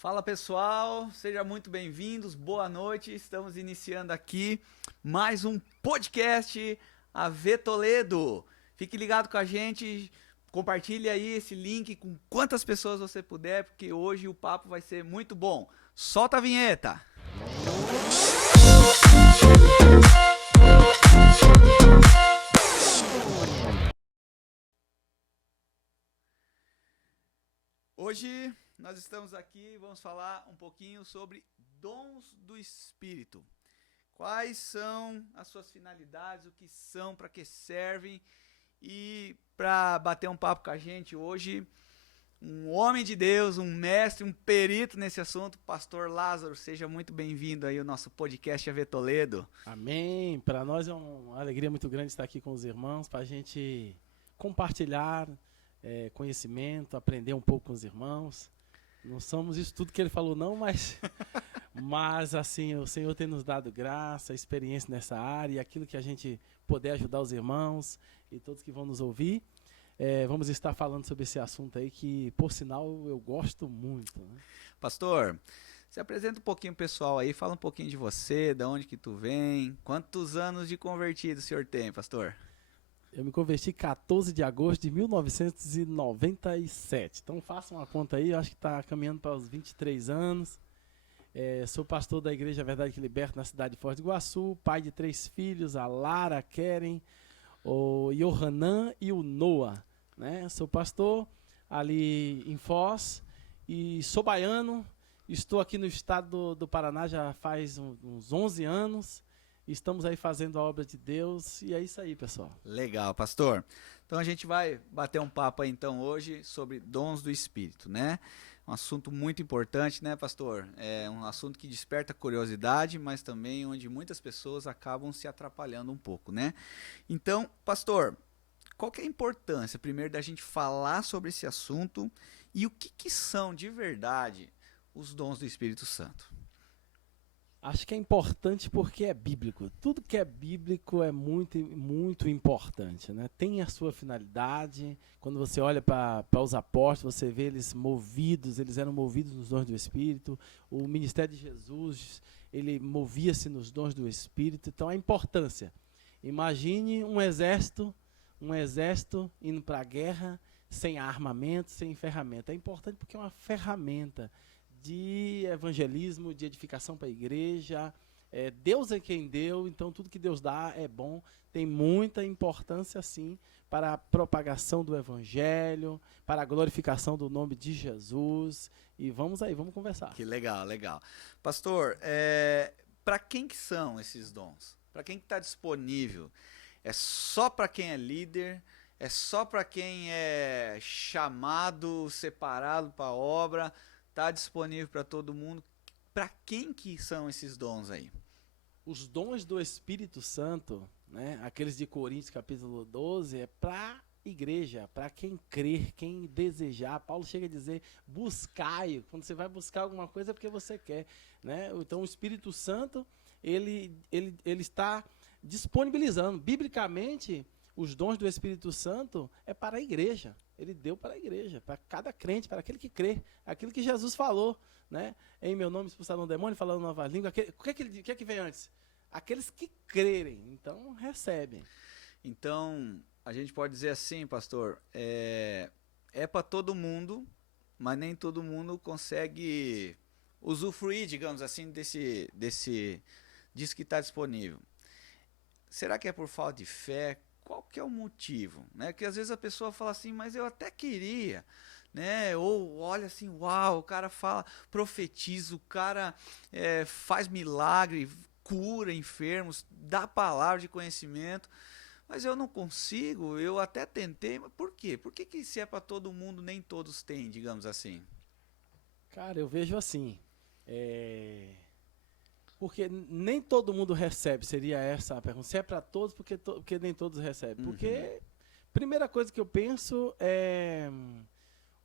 Fala pessoal, sejam muito bem-vindos, boa noite, estamos iniciando aqui mais um podcast AV Toledo. Fique ligado com a gente, compartilhe aí esse link com quantas pessoas você puder, porque hoje o papo vai ser muito bom. Solta a vinheta! Hoje nós estamos aqui e vamos falar um pouquinho sobre dons do Espírito. Quais são as suas finalidades, o que são, para que servem. E para bater um papo com a gente hoje, um homem de Deus, um mestre, um perito nesse assunto, Pastor Lázaro. Seja muito bem-vindo aí ao nosso podcast AV Toledo. Amém. Para nós é uma alegria muito grande estar aqui com os irmãos, para a gente compartilhar conhecimento, aprender um pouco com os irmãos. Não somos isso tudo que ele falou não, mas assim, o Senhor tem nos dado graça, experiência nessa área, e aquilo que a gente puder ajudar os irmãos e todos que vão nos ouvir, vamos estar falando sobre esse assunto aí que, por sinal, eu gosto muito, né? Pastor, se apresenta um pouquinho pessoal aí, fala um pouquinho de você, de onde que tu vem, quantos anos de convertido o senhor tem, pastor? Eu me converti 14 de agosto de 1997. Então faça uma conta aí, eu acho que está caminhando para os 23 anos. Sou pastor da Igreja Verdade que Liberta na cidade de Foz do Iguaçu, pai de 3 filhos, a Lara, a Keren, o Yohanan e o Noah, né? Sou pastor ali em Foz e sou baiano. Estou aqui no estado do Paraná já faz uns 11 anos. Estamos aí fazendo a obra de Deus e é isso aí, pessoal. Legal, pastor. Então a gente vai bater um papo aí então hoje sobre dons do Espírito, né? Um assunto muito importante, né, pastor? É um assunto que desperta curiosidade, mas também onde muitas pessoas acabam se atrapalhando um pouco, né? Então, pastor, qual que é a importância, primeiro, da gente falar sobre esse assunto e o que são, de verdade, os dons do Espírito Santo? Acho que é importante porque é bíblico. Tudo que é bíblico é muito, muito importante, né? Tem a sua finalidade. Quando você olha para os apóstolos, você vê eles movidos, eles eram movidos nos dons do Espírito. O ministério de Jesus, ele movia-se nos dons do Espírito. Então, a importância. Imagine um exército indo para a guerra sem armamento, sem ferramenta. É importante porque é uma ferramenta de evangelismo, de edificação para a igreja. Deus é quem deu, então tudo que Deus dá é bom. Tem muita importância, sim, para a propagação do evangelho, para a glorificação do nome de Jesus. E vamos aí, vamos conversar. Que legal, legal. Pastor, para quem que são esses dons? Para quem que está disponível? É só para quem é líder? É só para quem é chamado, separado para a obra? Está disponível para todo mundo? Para quem que são esses dons aí? Os dons do Espírito Santo, né, aqueles de Coríntios capítulo 12, é para a igreja, para quem crer, quem desejar. Paulo chega a dizer, buscai. Quando você vai buscar alguma coisa é porque você quer, né? Então o Espírito Santo, ele está disponibilizando. Biblicamente, os dons do Espírito Santo é para a igreja. Ele deu para a igreja, para cada crente, para aquele que crê. Aquilo que Jesus falou, né? Em meu nome expulsaram um demônio, falando nova língua. O que é que vem antes? Aqueles que crerem, então recebem. Então, a gente pode dizer assim, pastor, é para todo mundo, mas nem todo mundo consegue usufruir, digamos assim, disso que está disponível. Será que é por falta de fé? Qual que é o motivo, né? Que às vezes a pessoa fala assim, mas eu até queria, né? Ou olha assim, uau, o cara fala, profetiza, o cara faz milagre, cura enfermos, dá palavra de conhecimento, mas eu não consigo, eu até tentei, mas por quê? Por que se é para todo mundo, nem todos têm, digamos assim? Cara, eu vejo assim, porque nem todo mundo recebe, seria essa a pergunta. Se é para todos, porque nem todos recebem. Uhum. Porque, primeira coisa que eu penso é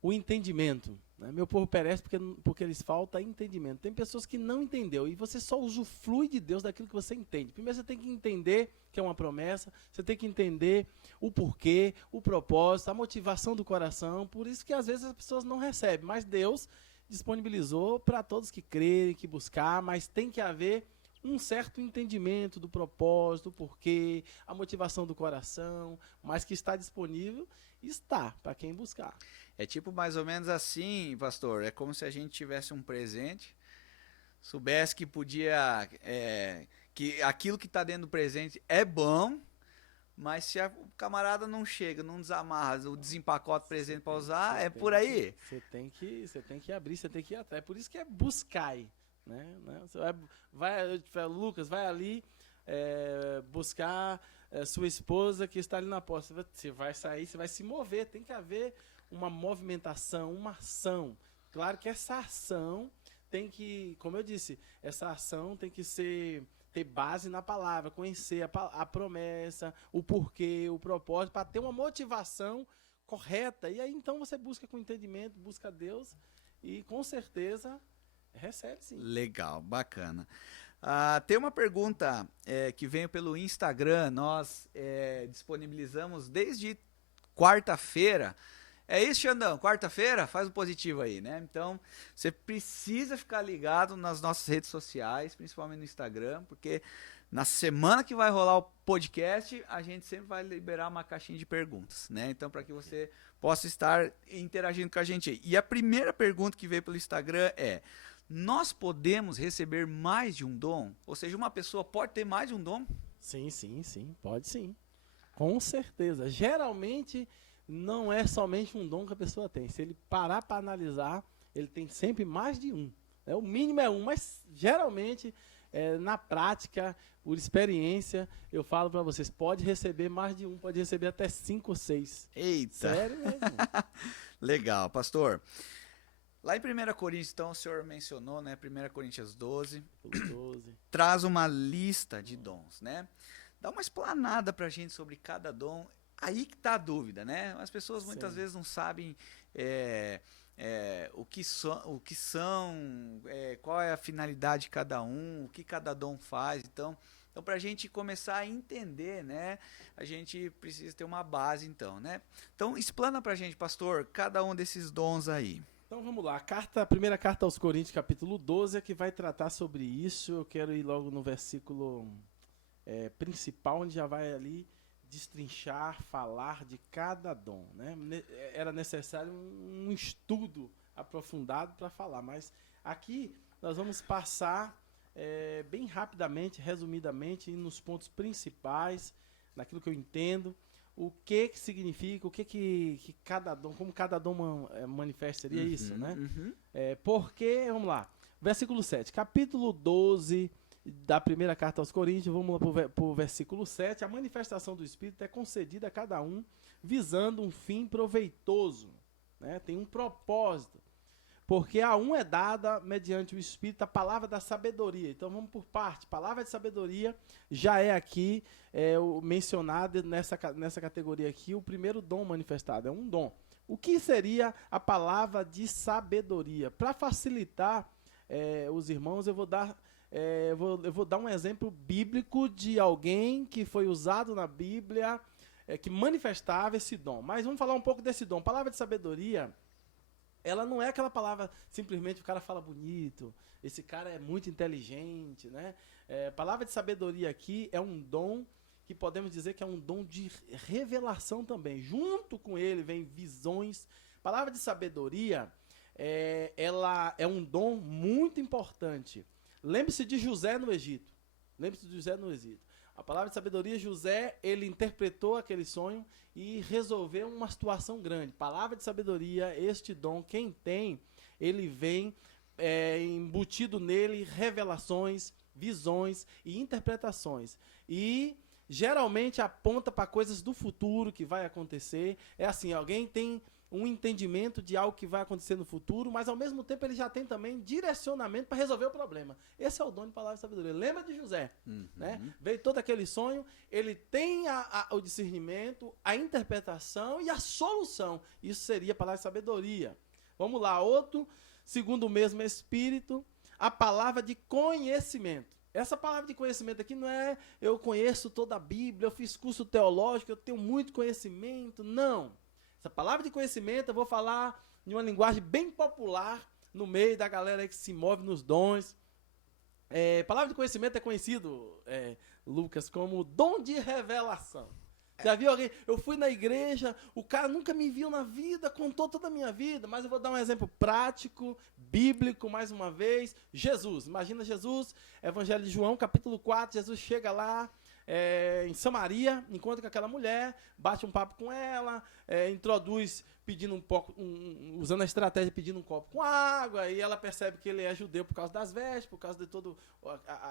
o entendimento, né? Meu povo perece porque lhes falta entendimento. Tem pessoas que não entendeu, e você só usufrui de Deus daquilo que você entende. Primeiro você tem que entender que é uma promessa, você tem que entender o porquê, o propósito, a motivação do coração. Por isso que às vezes as pessoas não recebem, mas Deus disponibilizou para todos que crerem, que buscar, mas tem que haver um certo entendimento do propósito, do porquê, a motivação do coração, mas que está disponível, está para quem buscar. É tipo mais ou menos assim, pastor, é como se a gente tivesse um presente, soubesse que podia, que aquilo que está dentro do presente é bom, mas se o camarada não chega, não desamarra, o desempacota o presente para usar, é por aí. Você tem que abrir, você tem que ir atrás. Por isso que é buscar, né? Você Lucas, vai ali buscar sua esposa que está ali na porta. Você vai sair, você vai se mover. Tem que haver uma movimentação, uma ação. Claro que essa ação tem que, como eu disse, essa ação tem que ter base na palavra, conhecer a promessa, o porquê, o propósito, para ter uma motivação correta. E aí então você busca com entendimento, busca Deus e com certeza recebe sim. Legal, bacana. Tem uma pergunta que veio pelo Instagram, nós disponibilizamos desde quarta-feira. É isso, Xandão? Quarta-feira? Faz o positivo aí, né? Então, você precisa ficar ligado nas nossas redes sociais, principalmente no Instagram, porque na semana que vai rolar o podcast, a gente sempre vai liberar uma caixinha de perguntas, né? Então, para que você possa estar interagindo com a gente aí. E a primeira pergunta que veio pelo Instagram é: nós podemos receber mais de um dom? Ou seja, uma pessoa pode ter mais de um dom? Sim, pode sim. Com certeza. Geralmente não é somente um dom que a pessoa tem. Se ele parar para analisar, ele tem sempre mais de um. O mínimo é um, mas geralmente, na prática, por experiência, eu falo para vocês, pode receber mais de um, pode receber até 5 ou 6. Eita! Sério mesmo. Legal, pastor. Lá em 1 Coríntios, então, o senhor mencionou, né? 1 Coríntios 12. Traz uma lista de dons, né? Dá uma explanada pra gente sobre cada dom. Aí que tá a dúvida, né? As pessoas muitas vezes não sabem o que são, qual é a finalidade de cada um, o que cada dom faz. Então para a gente começar a entender, né? A gente precisa ter uma base, então, né? Então, explana pra gente, pastor, cada um desses dons aí. Então vamos lá, a primeira carta aos Coríntios, capítulo 12, é que vai tratar sobre isso. Eu quero ir logo no versículo principal, onde já vai ali destrinchar, falar de cada dom, né? Era necessário um estudo aprofundado para falar, mas aqui nós vamos passar bem rapidamente, resumidamente, nos pontos principais, naquilo que eu entendo, o que significa, o que cada dom, como cada dom manifestaria isso, né? Porque, vamos lá, versículo 7, capítulo 12 da primeira carta aos Coríntios, vamos lá para o versículo 7, a manifestação do Espírito é concedida a cada um visando um fim proveitoso, né? Tem um propósito, porque a um é dada, mediante o Espírito, a palavra da sabedoria. Então vamos por parte, palavra de sabedoria já é aqui mencionada nessa categoria aqui, o primeiro dom manifestado, é um dom. O que seria a palavra de sabedoria? Para facilitar os irmãos, eu vou dar um exemplo bíblico de alguém que foi usado na Bíblia, que manifestava esse dom. Mas vamos falar um pouco desse dom. Palavra de sabedoria, ela não é aquela palavra, simplesmente o cara fala bonito, esse cara é muito inteligente, né? Palavra de sabedoria aqui é um dom que podemos dizer que é um dom de revelação também. Junto com ele vem visões. Palavra de sabedoria, ela é um dom muito importante. Lembre-se de José no Egito. A palavra de sabedoria, José, ele interpretou aquele sonho e resolveu uma situação grande. Palavra de sabedoria, este dom, quem tem, ele vem embutido nele revelações, visões e interpretações. E geralmente aponta para coisas do futuro que vai acontecer. É assim, alguém tem um entendimento de algo que vai acontecer no futuro, mas ao mesmo tempo ele já tem também direcionamento para resolver o problema. Esse é o dom de palavra de sabedoria. Lembra de José, né? Veio todo aquele sonho, ele tem o discernimento, a interpretação e a solução. Isso seria a palavra de sabedoria. Vamos lá, outro, segundo o mesmo Espírito, a palavra de conhecimento. Essa palavra de conhecimento aqui não é eu conheço toda a Bíblia, eu fiz curso teológico, eu tenho muito conhecimento. Não. Essa palavra de conhecimento eu vou falar em uma linguagem bem popular no meio da galera aí que se move nos dons. Palavra de conhecimento é conhecido, Lucas, como dom de revelação. Já viu alguém? Eu fui na igreja, o cara nunca me viu na vida, contou toda a minha vida, mas eu vou dar um exemplo prático, bíblico, mais uma vez. Jesus, imagina Jesus, Evangelho de João, capítulo 4, Jesus chega lá em Samaria, encontra com aquela mulher, bate um papo com ela, introduz pedindo um pouco, usando a estratégia pedindo um copo com água, e ela percebe que ele é judeu por causa das vestes, por causa de toda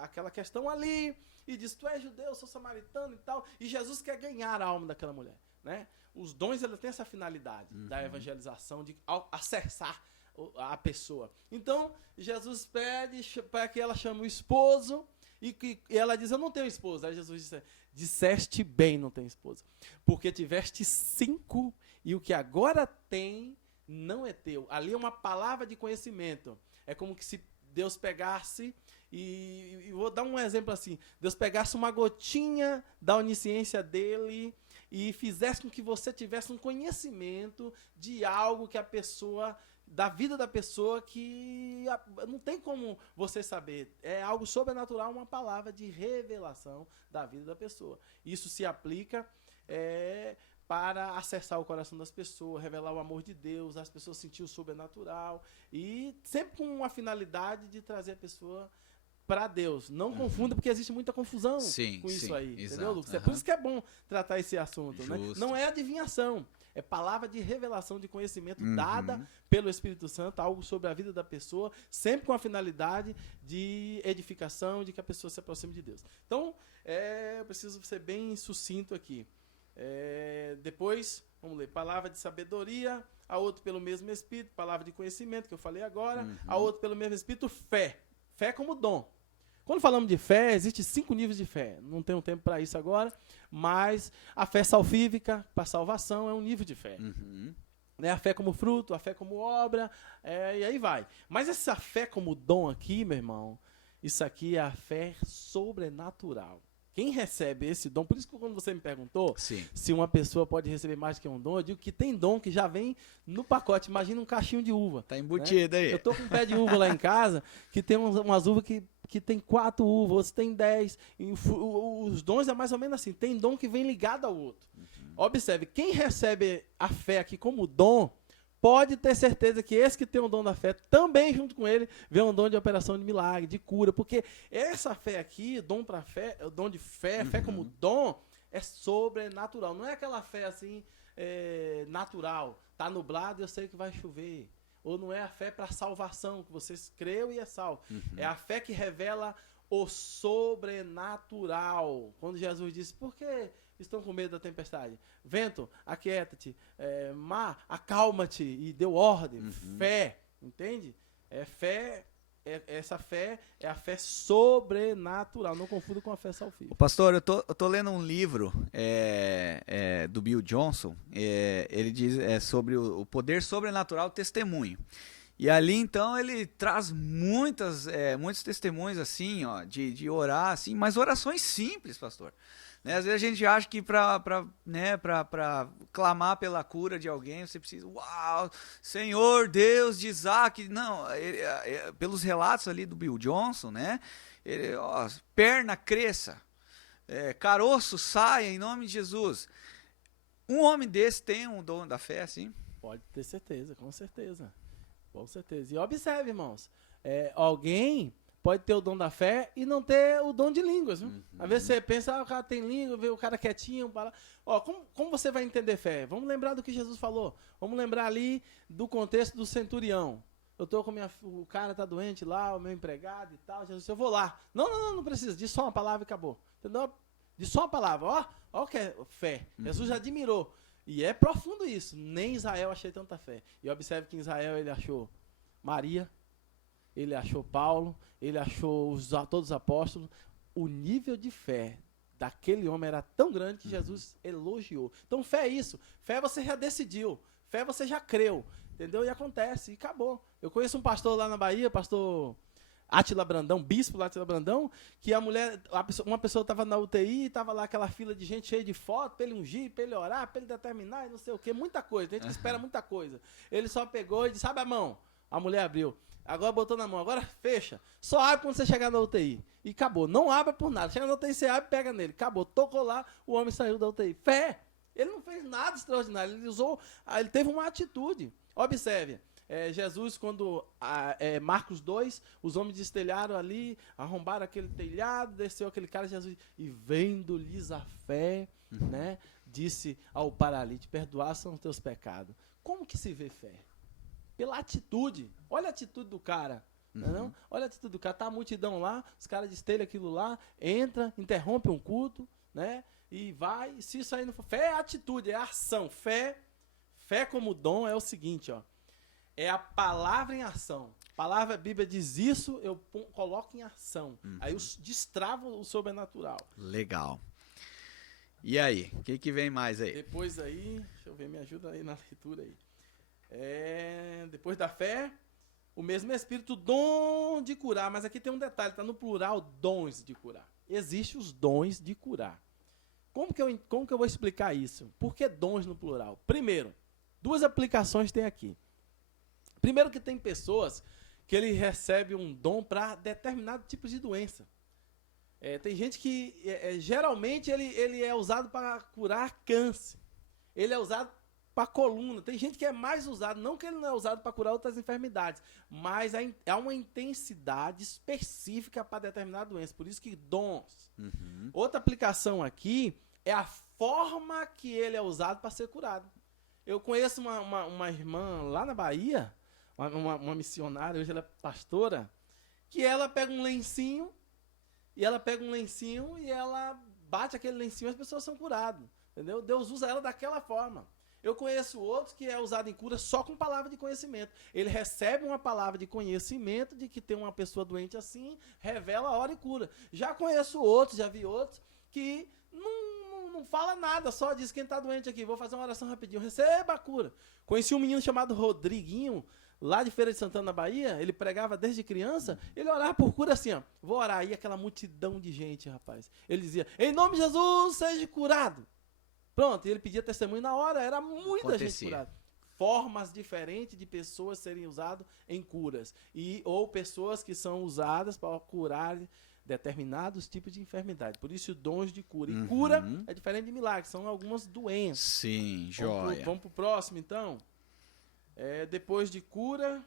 aquela questão ali, e diz, tu és judeu, eu sou samaritano e tal, e Jesus quer ganhar a alma daquela mulher, né? Os dons, ele tem essa finalidade da evangelização, de acessar a pessoa. Então, Jesus pede para que ela chame o esposo, e ela diz, eu não tenho esposa. Aí Jesus disse, disseste bem, não tem esposa, porque tiveste 5, e o que agora tem não é teu. Ali é uma palavra de conhecimento. É como que se Deus pegasse, e vou dar um exemplo assim, Deus pegasse uma gotinha da onisciência dele e fizesse com que você tivesse um conhecimento de algo que a pessoa, da vida da pessoa, que não tem como você saber. É algo sobrenatural, uma palavra de revelação da vida da pessoa. Isso se aplica para acessar o coração das pessoas, revelar o amor de Deus, as pessoas sentir o sobrenatural, e sempre com uma finalidade de trazer a pessoa para Deus. Não confunda, porque existe muita confusão com isso aí. Exato. Entendeu, Lucas? É por isso que é bom tratar esse assunto. Né? Não é adivinhação. É palavra de revelação, de conhecimento dada pelo Espírito Santo, algo sobre a vida da pessoa, sempre com a finalidade de edificação, de que a pessoa se aproxime de Deus. Então, eu preciso ser bem sucinto aqui. Depois, vamos ler, palavra de sabedoria, a outro pelo mesmo Espírito, palavra de conhecimento, que eu falei agora, a outro pelo mesmo Espírito, fé. Fé como dom. Quando falamos de fé, existem 5 níveis de fé. Não tenho tempo para isso agora, mas a fé salvífica para salvação é um nível de fé. A fé como fruto, a fé como obra, e aí vai. Mas essa fé como dom aqui, meu irmão, isso aqui é a fé sobrenatural. Quem recebe esse dom, por isso que quando você me perguntou se uma pessoa pode receber mais que um dom, eu digo que tem dom que já vem no pacote. Imagina um cachinho de uva. Tá embutido aí. Eu tô com um pé de uva lá em casa, que tem umas uvas que tem 4 uvas, outros tem 10. E os dons é mais ou menos assim. Tem dom que vem ligado ao outro. Observe, quem recebe a fé aqui como dom, pode ter certeza que esse que tem o dom da fé, também junto com ele, vê um dom de operação de milagre, de cura. Porque essa fé aqui, dom para fé, o dom de fé, fé como dom, é sobrenatural. Não é aquela fé assim, natural. Tá nublado e eu sei que vai chover. Ou não é a fé para salvação, que você creu e é salvo. É a fé que revela o sobrenatural. Quando Jesus disse, por que estão com medo da tempestade? Vento, aquieta-te. Mar, acalma-te. E deu ordem. Fé, entende? Essa fé é a fé sobrenatural. Não confunda com a fé salvífica. Pastor, eu tô lendo um livro do Bill Johnson. Ele diz sobre o poder sobrenatural do testemunho. E ali, então, ele traz muitos testemunhos, assim, ó, de orar, assim, mas orações simples, pastor. Né? Às vezes a gente acha que para clamar pela cura de alguém, você precisa, uau, Senhor Deus de Isaac. Não, pelos relatos ali do Bill Johnson, né? Perna cresça, caroço saia em nome de Jesus. Um homem desse tem um dom da fé, assim? Pode ter certeza, com certeza. Com certeza. E observe, irmãos, alguém pode ter o dom da fé e não ter o dom de línguas. Viu? Às vezes você pensa, o cara tem língua, vê o cara quietinho. Como você vai entender fé? Vamos lembrar do que Jesus falou. Vamos lembrar ali do contexto do centurião. Eu tô com o cara tá doente lá, o meu empregado e tal. Jesus, eu vou lá. Não precisa. Diz só uma palavra e acabou. Entendeu? Diz só uma palavra. Ó o que é fé. Jesus já admirou. E é profundo isso. Nem em Israel achei tanta fé. E observe que em Israel ele achou Maria, ele achou Paulo, ele achou todos os apóstolos. O nível de fé daquele homem era tão grande que Jesus elogiou. Então fé é isso. Fé você já decidiu. Fé você já creu. Entendeu? E acontece. E acabou. Eu conheço um pastor lá na Bahia, pastor Átila Brandão, bispo lá Átila Brandão, que uma pessoa estava na UTI e estava lá aquela fila de gente cheia de foto, para ele ungir, para ele orar, para ele determinar e não sei o quê, muita coisa, tem gente que espera muita coisa. Ele só pegou e disse, sabe a mão A mulher abriu. Agora botou na mão, agora fecha. Só abre quando você chegar na UTI. E acabou. Não abre por nada. Chega na UTI, você abre e pega nele. Acabou. Tocou lá, o homem saiu da UTI. Fé. Ele não fez nada extraordinário. Ele teve uma atitude. Observe. Jesus, quando Marcos 2, os homens destelharam ali, arrombaram aquele telhado, desceu aquele cara, Jesus, e vendo-lhes a fé, né, disse ao paralítico, perdoar são os teus pecados. Como que se vê fé? Pela atitude. Olha a atitude do cara. Não? Olha a atitude do cara. Tá a multidão lá, os caras destelham aquilo lá, entra, interrompe um culto, né, e vai. Se isso aí não for... Fé é atitude, é ação. Fé como dom é o seguinte, ó. É a palavra em ação. A palavra, a Bíblia diz isso, eu coloco em ação. Aí eu destravo o sobrenatural. Legal. E aí? O que vem mais aí? Depois aí, deixa eu ver, me ajuda aí na leitura aí. Depois da fé, o mesmo Espírito, dom de curar. Mas aqui tem um detalhe, está no plural, dons de curar. Existem os dons de curar. Como que eu vou explicar isso? Por que dons no plural? Primeiro, duas aplicações tem aqui. Primeiro que tem pessoas que ele recebe um dom para determinado tipo de doença. Tem gente que, geralmente, ele é usado para curar câncer. Ele é usado para coluna. Tem gente que é mais usado, não que ele não é usado para curar outras enfermidades, mas há uma intensidade específica para determinada doença. Por isso que dons. Outra aplicação aqui é a forma que ele é usado para ser curado. Eu conheço uma irmã lá na Bahia, uma missionária, hoje ela é pastora, que ela pega um lencinho e ela bate aquele lencinho e as pessoas são curadas, entendeu? Deus usa ela daquela forma. Eu conheço outros que é usado em cura só com palavra de conhecimento. Ele recebe uma palavra de conhecimento de que tem uma pessoa doente assim, revela a hora e cura. Já conheço outros, já vi outros que não fala nada, só diz quem está doente aqui, vou fazer uma oração rapidinho, receba a cura. Conheci um menino chamado Rodriguinho, lá de Feira de Santana, na Bahia, ele pregava desde criança, ele orava por cura assim, ó, vou orar, aí aquela multidão de gente, rapaz. Ele dizia, em nome de Jesus, seja curado. Pronto, e ele pedia testemunho na hora, era muita gente curada. Formas diferentes de pessoas serem usadas em curas, ou pessoas que são usadas para curar determinados tipos de enfermidade. Por isso, dons de cura. E cura é diferente de milagre, são algumas doenças. Sim, joia. Vamos para o próximo, então. Depois de cura,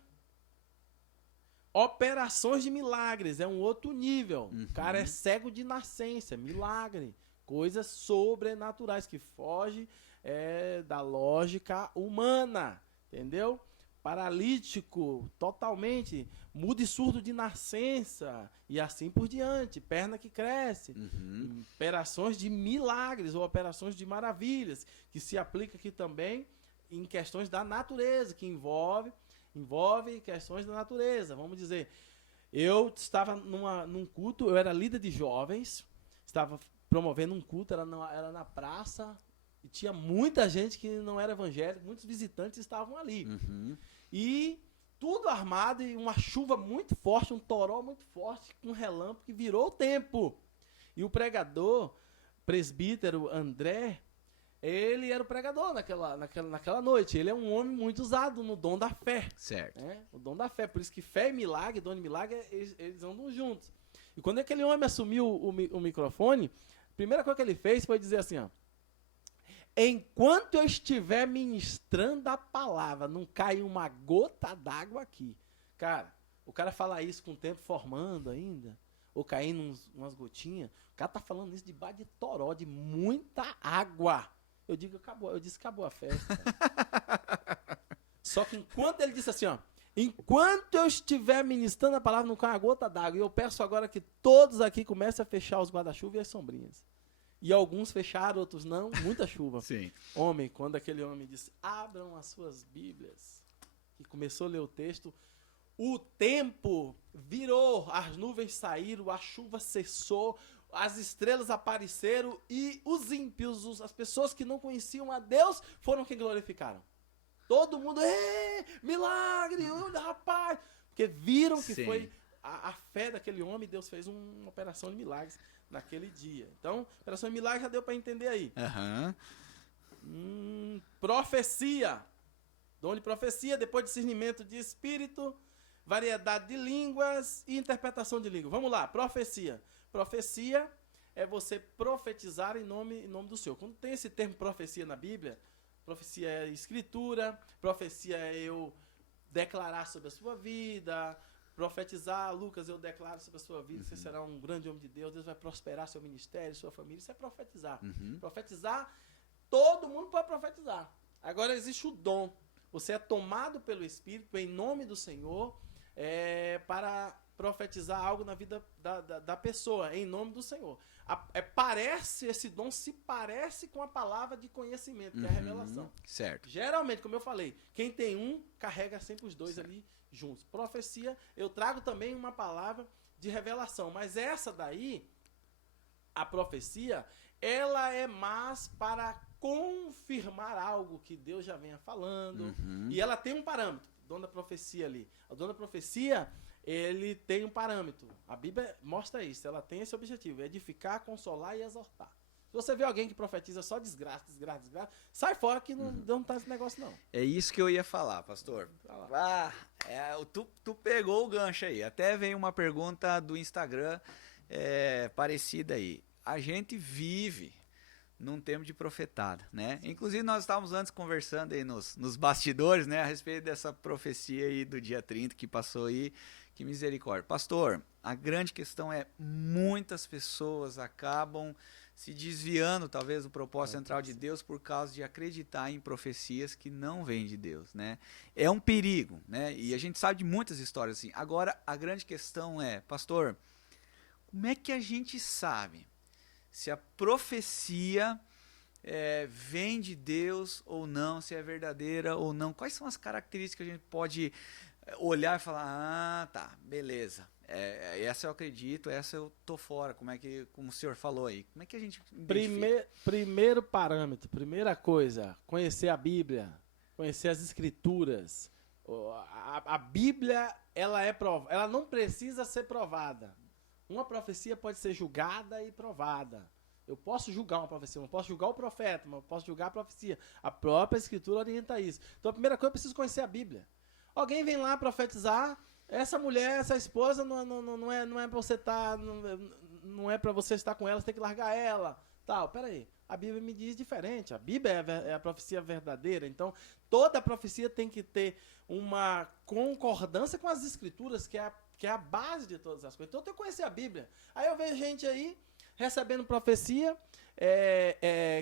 operações de milagres, é um outro nível. O cara é cego de nascença, milagre. Coisas sobrenaturais que fogem da lógica humana, entendeu? Paralítico, totalmente, mudo e surdo de nascença, e assim por diante, perna que cresce, operações de milagres ou operações de maravilhas, que se aplica aqui também em questões da natureza, que envolve questões da natureza. Vamos dizer, eu estava num culto, eu era líder de jovens, estava promovendo um culto, era na praça, e tinha muita gente que não era evangélica, muitos visitantes estavam ali. E tudo armado, e uma chuva muito forte, um toró muito forte, com relâmpago, que virou o tempo. E o pregador, presbítero André, ele era o pregador naquela noite. Ele é um homem muito usado no dom da fé. Certo. O dom da fé. Por isso que fé e milagre, dom de milagre, eles andam juntos. E quando aquele homem assumiu o microfone, a primeira coisa que ele fez foi dizer assim, ó, enquanto eu estiver ministrando a palavra, não cai uma gota d'água aqui. Cara, o cara fala isso com o tempo formando ainda, ou caindo umas gotinhas. O cara tá falando isso debaixo de toró, de muita água. Eu disse que acabou a festa. Só que enquanto ele disse assim, ó, enquanto eu estiver ministrando a palavra, não cai uma gota d'água. E eu peço agora que todos aqui comecem a fechar os guarda-chuva e as sombrinhas. E alguns fecharam, outros não, muita chuva. Sim. Quando aquele homem disse, abram as suas Bíblias, e começou a ler o texto, o tempo virou, as nuvens saíram, a chuva cessou, as estrelas apareceram, e os ímpios, as pessoas que não conheciam a Deus, foram quem glorificaram. Todo mundo, milagre, olha, rapaz, porque viram que foi a fé daquele homem, Deus fez uma operação de milagres naquele dia. Então, operação de milagre já deu para entender aí. Profecia. Dom de profecia, depois discernimento de espírito, variedade de línguas e interpretação de língua. Vamos lá, profecia. Profecia é você profetizar em nome do Senhor. Quando tem esse termo profecia na Bíblia, profecia é escritura, profecia é eu declarar sobre a sua vida, profetizar, Lucas, eu declaro sobre a sua vida, você será um grande homem de Deus, Deus vai prosperar seu ministério, sua família, isso é profetizar. Profetizar, todo mundo pode profetizar. Agora existe o dom, você é tomado pelo Espírito em nome do Senhor para profetizar algo na vida da pessoa, em nome do Senhor. Esse dom se parece com a palavra de conhecimento, que é a revelação. Certo. Geralmente, como eu falei, quem tem um, carrega sempre os dois ali juntos. Profecia, eu trago também uma palavra de revelação, mas essa daí, a profecia, ela é mais para confirmar algo que Deus já venha falando, e ela tem um parâmetro, o dom da profecia ali. O dom da profecia, ele tem um parâmetro. A Bíblia mostra isso, ela tem esse objetivo, edificar, consolar e exortar. Se você vê alguém que profetiza só desgraça, sai fora que não tá esse negócio, não. É isso que eu ia falar, pastor. Tu pegou o gancho aí. Até veio uma pergunta do Instagram parecida aí. A gente vive num tempo de profetada, né? Inclusive nós estávamos antes conversando aí nos bastidores, né? A respeito dessa profecia aí do dia 30 que passou aí. Que misericórdia. Pastor, a grande questão é muitas pessoas acabam se desviando talvez do propósito central de Deus por causa de acreditar em profecias que não vêm de Deus, né? É um perigo, né? E a gente sabe de muitas histórias assim. Agora, a grande questão é, pastor, como é que a gente sabe se a profecia vem de Deus ou não, se é verdadeira ou não? Quais são as características que a gente pode olhar e falar, tá, beleza, essa eu acredito, essa eu tô fora, como o senhor falou aí, como é que a gente identifica? Primeiro parâmetro, primeira coisa, conhecer a Bíblia, conhecer as Escrituras. A Bíblia, ela não precisa ser provada. Uma profecia pode ser julgada e provada. Eu posso julgar uma profecia, não posso julgar o profeta, mas eu posso julgar a profecia. A própria Escritura orienta isso. Então a primeira coisa, eu preciso conhecer a Bíblia. Alguém vem lá profetizar, essa mulher, essa esposa não é para você estar, não é para você estar com ela, você tem que largar ela. Tal, peraí, a Bíblia me diz diferente, a Bíblia é a profecia verdadeira, então toda a profecia tem que ter uma concordância com as Escrituras, que é a base de todas as coisas. Então eu tenho que conhecer a Bíblia. Aí eu vejo gente aí recebendo profecia,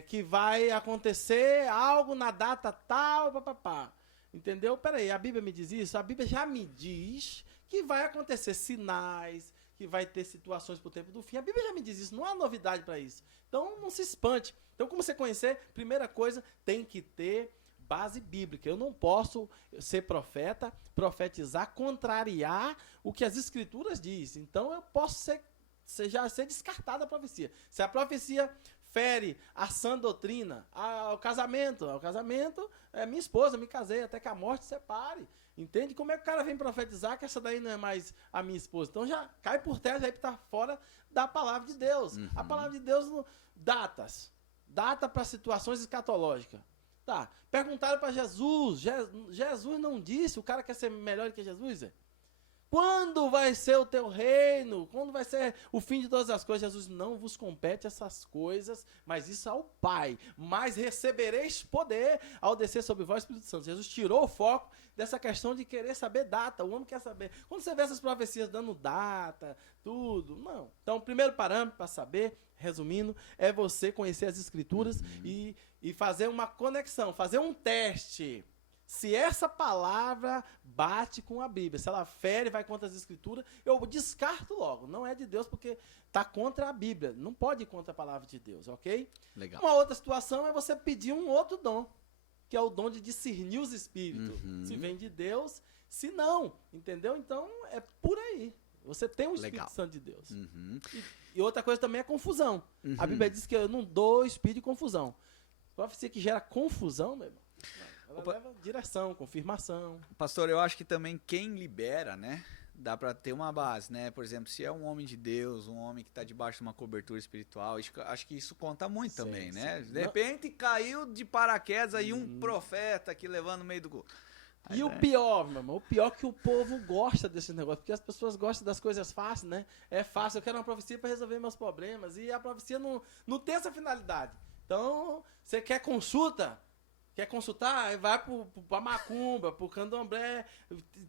que vai acontecer algo na data tal, papapá. Entendeu? Peraí, a Bíblia me diz isso? A Bíblia já me diz que vai acontecer sinais, que vai ter situações pro tempo do fim. A Bíblia já me diz isso, não há novidade para isso. Então, não se espante. Então, como você conhecer, primeira coisa, tem que ter base bíblica. Eu não posso ser profeta, profetizar, contrariar o que as Escrituras dizem. Então, eu posso ser descartada a profecia. Se a profecia fere a sã doutrina, o casamento minha esposa, me casei até que a morte separe, entende? Como é que o cara vem profetizar que essa daí não é mais a minha esposa? Então já cai por terra, já está fora da palavra de Deus. A palavra de Deus, data para situações escatológicas. Tá, perguntaram para Jesus, Jesus não disse, o cara quer ser melhor que Jesus, Quando vai ser o teu reino? Quando vai ser o fim de todas as coisas? Jesus, não vos compete essas coisas, mas isso ao Pai. Mas recebereis poder ao descer sobre vós, Espírito Santo. Jesus tirou o foco dessa questão de querer saber data. O homem quer saber. Quando você vê essas profecias dando data, tudo, não. Então, o primeiro parâmetro para saber, resumindo, é você conhecer as Escrituras e fazer uma conexão, fazer um teste. Se essa palavra bate com a Bíblia, se ela fere, vai contra as Escrituras, eu descarto logo. Não é de Deus porque está contra a Bíblia. Não pode ir contra a palavra de Deus, ok? Legal. Uma outra situação é você pedir um outro dom, que é o dom de discernir os espíritos. Se vem de Deus, se não, entendeu? Então, é por aí. Você tem o Espírito Santo de Deus. E outra coisa também é confusão. A Bíblia diz que eu não dou espírito de confusão. Profecia que gera confusão, meu irmão. Ela leva direção, confirmação. Pastor, eu acho que também quem libera, né, dá pra ter uma base, né? Por exemplo, se é um homem de Deus, um homem que tá debaixo de uma cobertura espiritual, acho que isso conta muito Sim, também, sim. né? De repente caiu de paraquedas aí um profeta aqui levando no meio do... E o pior, meu irmão, o pior é que o povo gosta desse negócio, porque as pessoas gostam das coisas fáceis, né? É fácil, eu quero uma profecia para resolver meus problemas, e a profecia não tem essa finalidade. Então, você quer consulta? Quer consultar? Aí vai pra macumba, pro candomblé,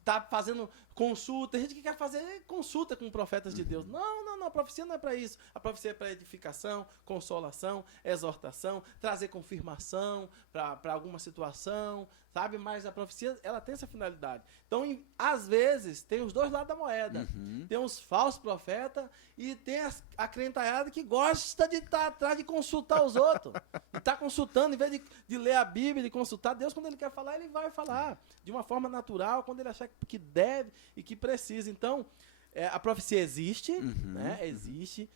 tá fazendo consulta. Tem gente que quer fazer consulta com profetas de Deus. Não, a profecia não é para isso. A profecia é para edificação, consolação, exortação, trazer confirmação para alguma situação, sabe? Mas a profecia, ela tem essa finalidade. Então, às vezes, tem os dois lados da moeda. Tem os falsos profetas e tem a crentalhada que gosta de estar atrás de consultar os outros. E tá consultando, em vez de ler a Bíblia, de consultar Deus, quando ele quer falar, ele vai falar de uma forma natural, quando ele achar que deve e que precisa. Então, a profecia existe, né? Existe.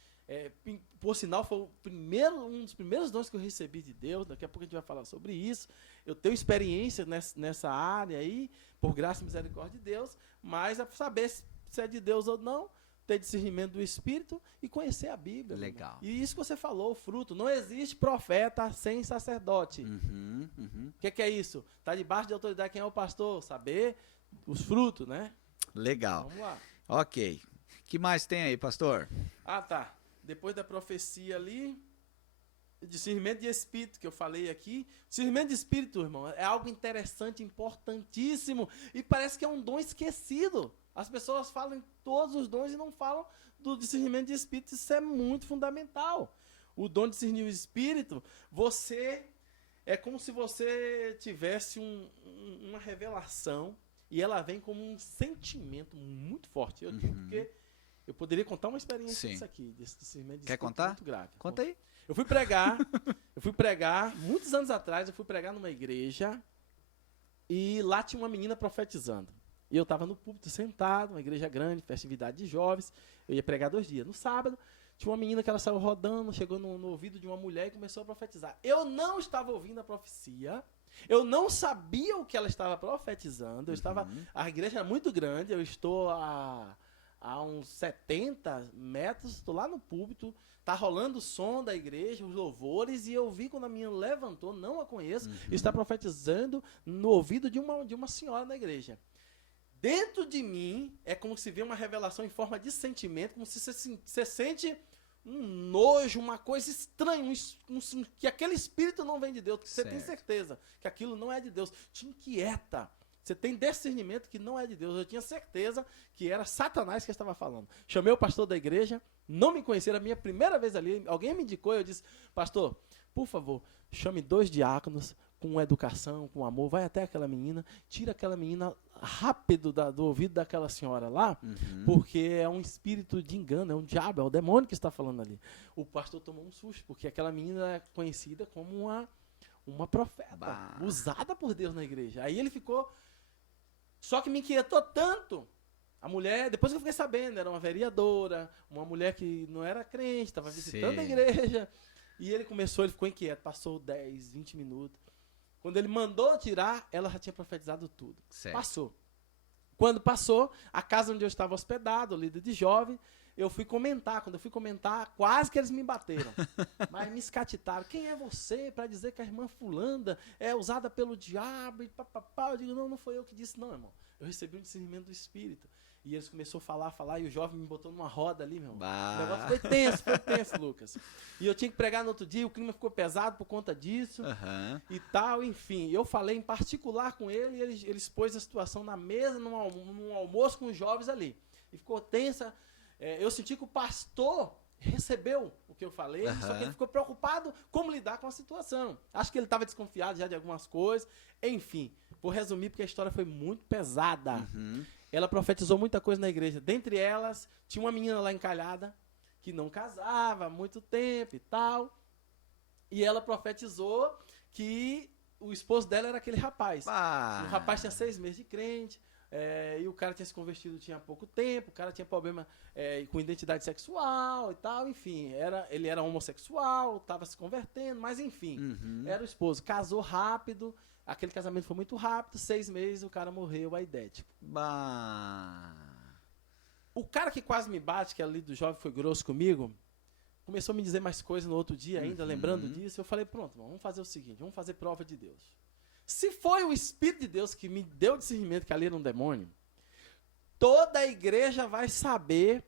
Por sinal, foi um dos primeiros dons que eu recebi de Deus. Daqui a pouco a gente vai falar sobre isso. Eu tenho experiência nessa área aí, por graça e misericórdia de Deus, mas é para saber se é de Deus ou não, ter discernimento do Espírito e conhecer a Bíblia. Legal. E isso que você falou, o fruto. Não existe profeta sem sacerdote. O que é isso? Está debaixo de autoridade. Quem é o pastor? Saber os frutos, né? Legal. Vamos lá. Ok. O que mais tem aí, pastor? Ah, tá. Depois da profecia ali, discernimento de espírito, que eu falei aqui. Discernimento de espírito, irmão, é algo interessante, importantíssimo. E parece que é um dom esquecido. As pessoas falam em todos os dons e não falam do discernimento de espírito. Isso é muito fundamental. O dom de discernir o espírito, é como se você tivesse uma revelação e ela vem como um sentimento muito forte. Eu digo porque eu poderia contar uma experiência disso aqui, desse discernimento de Quer espírito contar? muito grave. Conta aí. Eu fui pregar, muitos anos atrás, eu fui pregar numa igreja e lá tinha uma menina profetizando. E eu estava no púlpito sentado, uma igreja grande, festividade de jovens, eu ia pregar 2 dias. No sábado, tinha uma menina que ela saiu rodando, chegou no ouvido de uma mulher e começou a profetizar. Eu não estava ouvindo a profecia, eu não sabia o que ela estava profetizando, a igreja era muito grande, eu estou a uns 70 metros, estou lá no púlpito, tá rolando o som da igreja, os louvores, e eu vi quando a menina levantou, não a conheço, está profetizando no ouvido de uma senhora na igreja. Dentro de mim, é como se vê uma revelação em forma de sentimento, como se você sente um nojo, uma coisa estranha, que aquele espírito não vem de Deus, que você tem certeza que aquilo não é de Deus, te inquieta. Você tem discernimento que não é de Deus. Eu tinha certeza que era Satanás que estava falando. Chamei o pastor da igreja, não me conheceram, a minha primeira vez ali, alguém me indicou, eu disse, pastor, por favor, chame 2 diáconos com educação, com amor, vai até aquela menina, tira aquela menina rápido do ouvido daquela senhora lá, porque é um espírito de engano, é um diabo, é o demônio que está falando ali. O pastor tomou um susto, porque aquela menina é conhecida como uma profeta, usada por Deus na igreja. Aí ele ficou... Só que me inquietou tanto. A mulher, depois que eu fiquei sabendo, era uma vereadora, uma mulher que não era crente, estava visitando a igreja. E ele ficou inquieto. Passou 10, 20 minutos. Quando ele mandou tirar, ela já tinha profetizado tudo. Certo. Passou. Quando passou, a casa onde eu estava hospedado, líder de jovem, eu fui comentar. Quando eu fui comentar, quase que eles me bateram. Mas me escatitaram. Quem é você para dizer que a irmã fulana é usada pelo diabo? E papapá. Eu digo, não foi eu que disse, não, irmão. Eu recebi um discernimento do Espírito. E eles começaram a falar, e o jovem me botou numa roda ali, meu irmão. O negócio foi tenso, Lucas. E eu tinha que pregar no outro dia, o clima ficou pesado por conta disso. E tal, enfim. Eu falei em particular com ele, e ele expôs a situação na mesa, num almoço com os jovens ali. E ficou tensa. Eu senti que o pastor recebeu o que eu falei, só que ele ficou preocupado como lidar com a situação. Acho que ele estava desconfiado já de algumas coisas. Enfim, vou resumir porque a história foi muito pesada. Ela profetizou muita coisa na igreja. Dentre elas, tinha uma menina lá encalhada, que não casava há muito tempo e tal. E ela profetizou que o esposo dela era aquele rapaz. O rapaz tinha 6 meses de crente. E o cara tinha se convertido tinha pouco tempo, o cara tinha problema com identidade sexual e tal, enfim, ele era homossexual, estava se convertendo, mas enfim, era o esposo, casou rápido, aquele casamento foi muito rápido, 6 meses o cara morreu aidético. O cara que quase me bate, que ali do jovem foi grosso comigo, começou a me dizer mais coisas no outro dia ainda, lembrando disso. Eu falei, pronto, vamos fazer o seguinte, vamos fazer prova de Deus. Se foi o Espírito de Deus que me deu discernimento que ali era um demônio, toda a igreja vai saber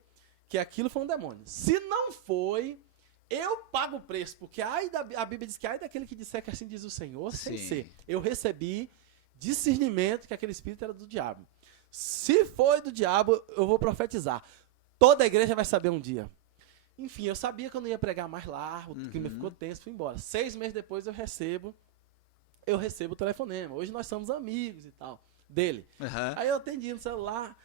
que aquilo foi um demônio. Se não foi, eu pago o preço, porque a Bíblia diz que ai daquele que disser que assim diz o Senhor, sem ser. Eu recebi discernimento que aquele espírito era do diabo. Se foi do diabo, eu vou profetizar. Toda a igreja vai saber um dia. Enfim, eu sabia que eu não ia pregar mais lá, o clima ficou tenso, fui embora. 6 meses depois eu recebo o telefonema. Hoje nós somos amigos e tal, dele. Aí eu atendi no celular,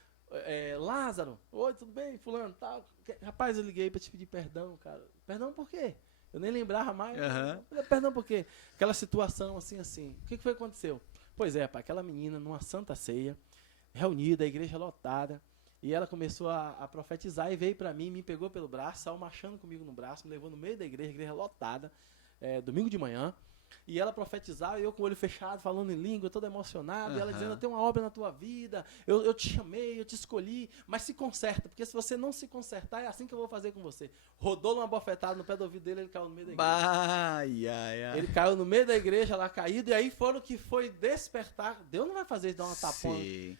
Lázaro, oi, tudo bem, fulano, tal. Rapaz, eu liguei pra te pedir perdão, cara. Perdão por quê? Eu nem lembrava mais. Perdão por quê? Aquela situação assim. O que foi que aconteceu? Pois é, pai, aquela menina numa santa ceia, reunida, a igreja lotada, e ela começou a profetizar e veio pra mim, me pegou pelo braço, saiu marchando comigo no braço, me levou no meio da igreja lotada, domingo de manhã, e ela profetizava, e eu com o olho fechado, falando em língua, todo emocionado, e ela dizendo, eu tenho uma obra na tua vida, eu te chamei, eu te escolhi, mas se conserta, porque se você não se consertar, é assim que eu vou fazer com você. Rodou uma bofetada no pé do ouvido dele, ele caiu no meio da igreja. Ele caiu no meio da igreja, lá caído, e aí foram que foi despertar. Deus não vai fazer isso, dar uma tapona.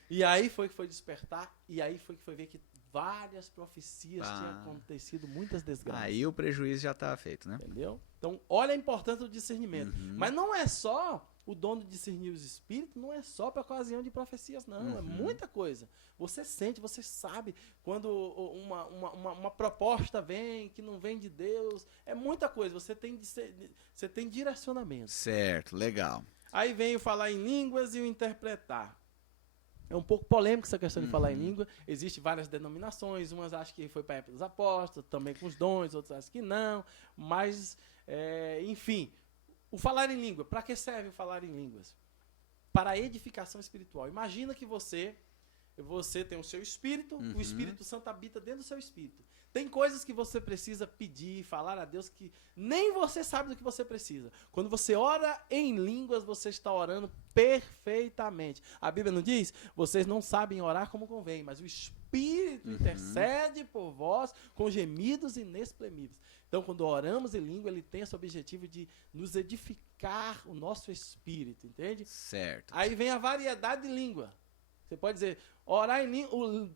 E aí foi que foi despertar, e aí foi que foi ver que várias profecias tinham acontecido, muitas desgraças. Aí o prejuízo já estava feito, né? Entendeu? Então, olha a importância do discernimento. Mas não é só o dom de discernir os espíritos, não é só para ocasião de profecias, não. É muita coisa. Você sente, você sabe quando uma proposta vem, que não vem de Deus. É muita coisa. Você tem direcionamento. Certo, legal. Aí vem o falar em línguas e o interpretar. É um pouco polêmico essa questão de falar em língua. Existem várias denominações. Umas acham que foi para a época dos apóstolos, também com os dons, outras acham que não. Mas, enfim, o falar em língua. Para que serve o falar em línguas? Para a edificação espiritual. Imagina que você tem o seu espírito, o Espírito Santo habita dentro do seu espírito. Tem coisas que você precisa pedir, falar a Deus que nem você sabe do que você precisa. Quando você ora em línguas, você está orando perfeitamente. A Bíblia não diz? Vocês não sabem orar como convém, mas o Espírito intercede por vós com gemidos inexprimíveis. Então, quando oramos em língua, ele tem esse objetivo de nos edificar o nosso espírito, entende? Certo. Aí vem a variedade de língua. Você pode dizer, orar em língua.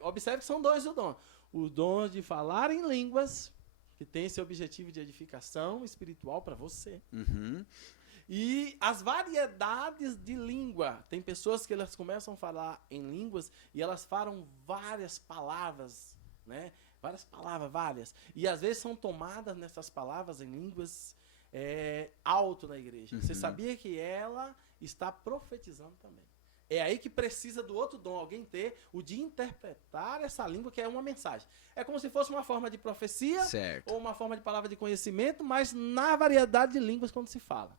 Observe que são 2 o dom. O dom de falar em línguas, que tem esse objetivo de edificação espiritual para você. E as variedades de língua. Tem pessoas que elas começam a falar em línguas e elas falam várias palavras, né? Várias. E às vezes são tomadas nessas palavras em línguas alto na igreja. Você sabia que ela está profetizando também. É aí que precisa do outro dom, alguém ter o de interpretar essa língua, que é uma mensagem. É como se fosse uma forma de profecia, ou uma forma de palavra de conhecimento, mas na variedade de línguas quando se fala.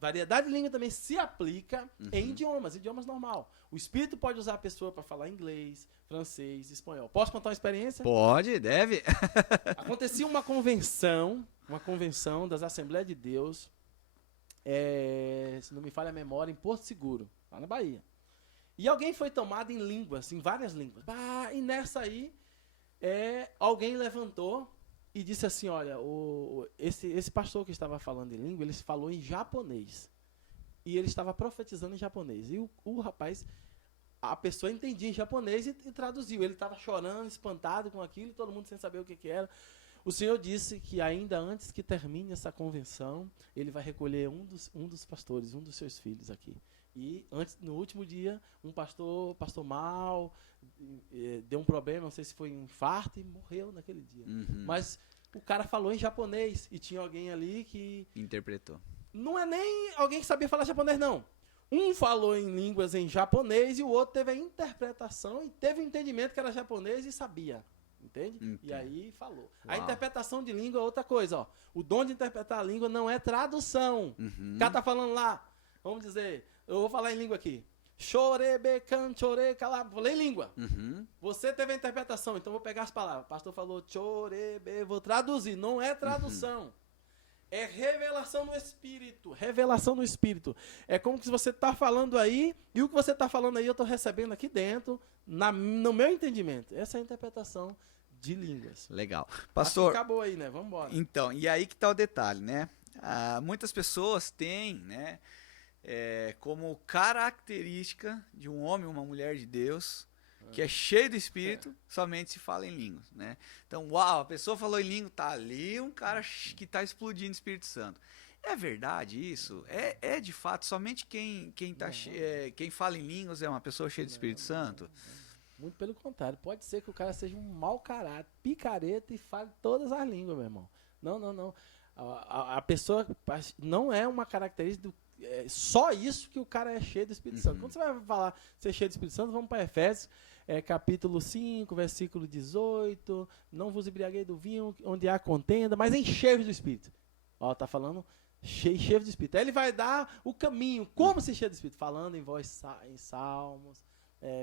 Variedade de língua também se aplica em idiomas normal. O Espírito pode usar a pessoa para falar inglês, francês, espanhol. Posso contar uma experiência? Pode, deve. Acontecia uma convenção das Assembleias de Deus, se não me falha a memória, em Porto Seguro, lá na Bahia. E alguém foi tomado em línguas, em várias línguas. E nessa aí, alguém levantou e disse assim, olha, esse pastor que estava falando em língua, ele falou em japonês. E ele estava profetizando em japonês. E o rapaz, a pessoa entendia em japonês e traduziu. Ele estava chorando, espantado com aquilo, todo mundo sem saber o que era. O Senhor disse que ainda antes que termine essa convenção, ele vai recolher um dos pastores, um dos seus filhos aqui. E no último dia, um pastor mal, deu um problema, não sei se foi um infarto, e morreu naquele dia. Mas o cara falou em japonês e tinha alguém ali que interpretou. Não é nem alguém que sabia falar japonês, não. Um falou em línguas em japonês e o outro teve a interpretação e teve o entendimento que era japonês e sabia. Entende? E aí falou. A interpretação de língua é outra coisa. Ó. O dom de interpretar a língua não é tradução. O cara tá falando lá, vamos dizer, eu vou falar em língua aqui. Chorebecan, chore, calab. Falei em língua. Você teve a interpretação, então vou pegar as palavras. O pastor falou chorebe, vou traduzir. Não é tradução. É revelação no Espírito. Revelação no Espírito. É como se você está falando aí, e o que você está falando aí eu estou recebendo aqui dentro No meu entendimento, essa é a interpretação de línguas. Legal. Acho que Pastor, acabou aí, né? Vamos embora. então, e aí que tá o detalhe, né? Muitas pessoas têm, né, como característica de um homem ou uma mulher de Deus que é cheio do Espírito, somente se fala em línguas, né? Então, uau, a pessoa falou em língua, tá ali um cara que tá explodindo o Espírito Santo. É verdade isso? É de fato, somente quem fala em línguas é uma pessoa cheia do Espírito Santo? Muito pelo contrário. Pode ser que o cara seja um mau caráter, picareta e fale todas as línguas, meu irmão. Não. A pessoa não é uma característica só isso que o cara é cheio do Espírito Santo. Quando você vai falar ser cheio do Espírito Santo, vamos para Efésios, capítulo 5, versículo 18. Não vos embriaguei do vinho onde há contenda, mas enchei-vos do Espírito. Ó, tá falando cheio do Espírito. Aí ele vai dar o caminho, como se encher do Espírito, falando em voz, em salmos,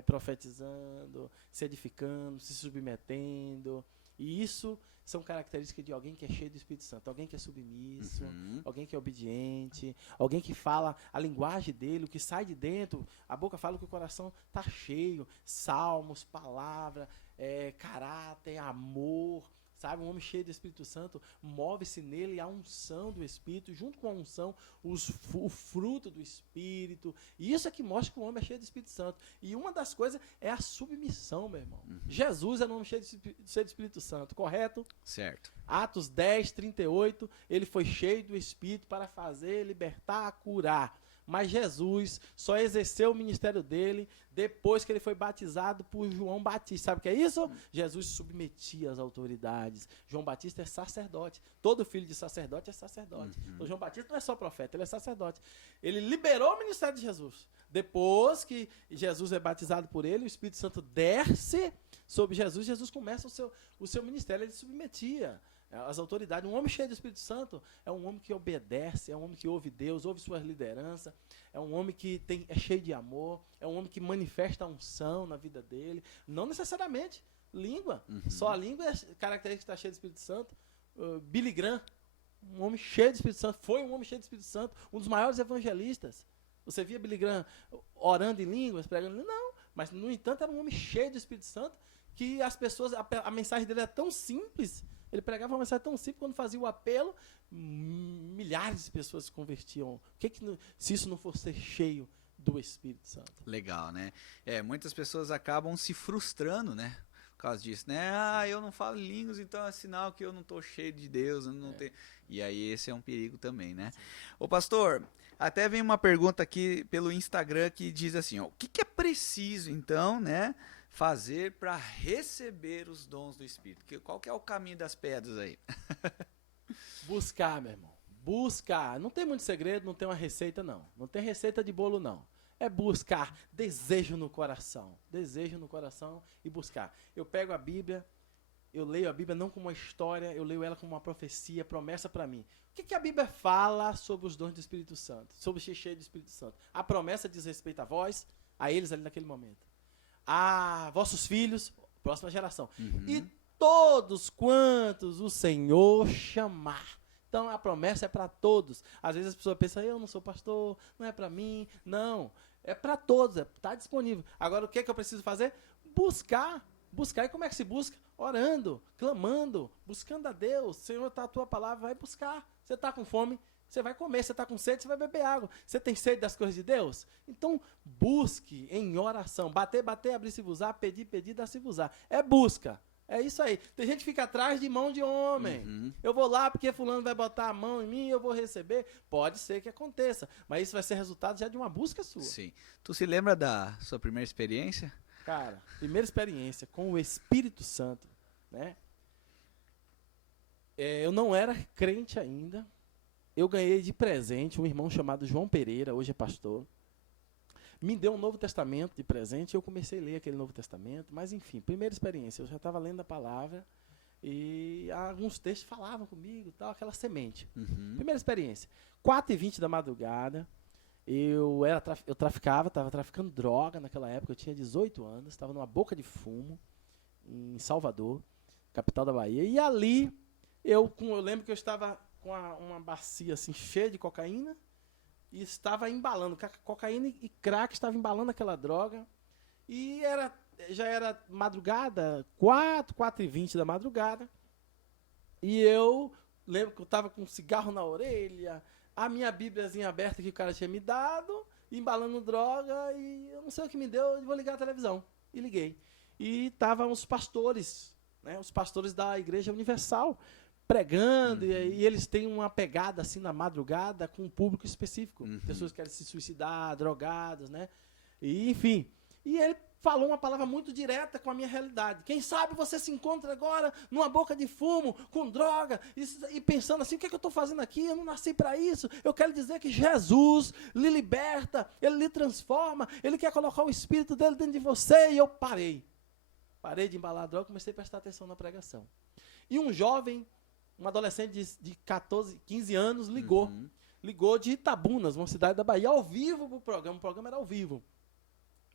profetizando, se edificando, se submetendo. E isso são características de alguém que é cheio do Espírito Santo. Alguém que é submisso, alguém que é obediente, alguém que fala a linguagem dele, o que sai de dentro. A boca fala que o coração está cheio. Salmos, palavra, caráter, amor. Sabe, um homem cheio do Espírito Santo, move-se nele a unção do Espírito, junto com a unção, o fruto do Espírito. E isso é que mostra que o homem é cheio do Espírito Santo. E uma das coisas é a submissão, meu irmão. Jesus é um homem cheio do Espírito Santo, correto? Certo. Atos 10, 38, ele foi cheio do Espírito para fazer, libertar, curar. Mas Jesus só exerceu o ministério dele depois que ele foi batizado por João Batista. Sabe o que é isso? Jesus submetia as autoridades. João Batista é sacerdote. Todo filho de sacerdote é sacerdote. Então João Batista não é só profeta, ele é sacerdote. Ele liberou o ministério de Jesus. Depois que Jesus é batizado por ele, o Espírito Santo desce sobre Jesus. Jesus começa o seu ministério, ele submetia as autoridades. Um homem cheio do Espírito Santo é um homem que obedece, é um homem que ouve Deus, ouve suas lideranças, é um homem que é cheio de amor, é um homem que manifesta a unção na vida dele. Não necessariamente língua, só a língua é característica que está cheia do Espírito Santo. Billy Graham, um homem cheio do Espírito Santo, foi um homem cheio do Espírito Santo, um dos maiores evangelistas. Você via Billy Graham orando em línguas, pregando? Não, mas no entanto era um homem cheio do Espírito Santo, que as pessoas, a mensagem dele é tão simples. Ele pregava uma mensagem tão simples, quando fazia o apelo, milhares de pessoas se convertiam. Se isso não fosse ser cheio do Espírito Santo? Legal, né? Muitas pessoas acabam se frustrando, né? Por causa disso, né? Eu não falo línguas, então é sinal que eu não estou cheio de Deus. Eu não tenho... E aí esse é um perigo também, né? Ô pastor, até vem uma pergunta aqui pelo Instagram que diz assim, ó, o que é preciso então, né? Fazer para receber os dons do Espírito? Qual que é o caminho das pedras aí? Buscar, meu irmão. Buscar. Não tem muito segredo, não tem uma receita, não. Não tem receita de bolo, não. É buscar. Desejo no coração. Desejo no coração e buscar. Eu pego a Bíblia, eu leio a Bíblia não como uma história, eu leio ela como uma profecia, promessa para mim. O que a Bíblia fala sobre os dons do Espírito Santo? Sobre o cheio do Espírito Santo? A promessa diz respeito a vós, a eles ali naquele momento. A vossos filhos, próxima geração. E todos quantos o Senhor chamar. Então a promessa é para todos. Às vezes as pessoas pensam, eu não sou pastor, não é para mim. Não, é para todos, está disponível. Agora o que eu preciso fazer? Buscar. Buscar. E como é que se busca? Orando, clamando, buscando a Deus. Senhor, está a tua palavra, vai buscar. Você está com fome? Você vai comer, você está com sede, você vai beber água. Você tem sede das coisas de Deus? Então, busque em oração. Bater, abrir-se-vos-á, pedir, dar-se-vos-á. É busca. É isso aí. Tem gente que fica atrás de mão de homem. Eu vou lá porque fulano vai botar a mão em mim e eu vou receber. Pode ser que aconteça, mas isso vai ser resultado já de uma busca sua. Sim. Tu se lembra da sua primeira experiência? Cara, primeira experiência com o Espírito Santo, né? Eu não era crente ainda. Eu ganhei de presente um irmão chamado João Pereira, hoje é pastor. Me deu um Novo Testamento de presente e eu comecei a ler aquele Novo Testamento. Mas, enfim, primeira experiência. Eu já estava lendo a palavra e alguns textos falavam comigo, tal, aquela semente. Primeira experiência. 4h20 da madrugada, eu traficava, estava traficando droga naquela época. Eu tinha 18 anos, estava numa boca de fumo em Salvador, capital da Bahia. E ali, eu lembro que eu estava com uma bacia assim, cheia de cocaína e estava embalando. Cocaína e crack estava embalando aquela droga. E já era madrugada, 4h20 da madrugada, e eu lembro que eu estava com um cigarro na orelha, a minha bíbliazinha aberta que o cara tinha me dado, embalando droga, e eu não sei o que me deu, eu vou ligar a televisão. E liguei. E estavam os pastores, né, os pastores da Igreja Universal, pregando, e eles têm uma pegada assim na madrugada com um público específico. Pessoas que querem se suicidar, drogadas, né? E, enfim. E ele falou uma palavra muito direta com a minha realidade. Quem sabe você se encontra agora numa boca de fumo, com droga, e pensando assim, o que é que eu estou fazendo aqui? Eu não nasci para isso. Eu quero dizer que Jesus lhe liberta, Ele lhe transforma, Ele quer colocar o Espírito dele dentro de você. E eu parei. Parei de embalar a droga e comecei a prestar atenção na pregação. E um jovem, um adolescente de 14, 15 anos, ligou. Ligou de Itabunas, uma cidade da Bahia, ao vivo para o programa era ao vivo.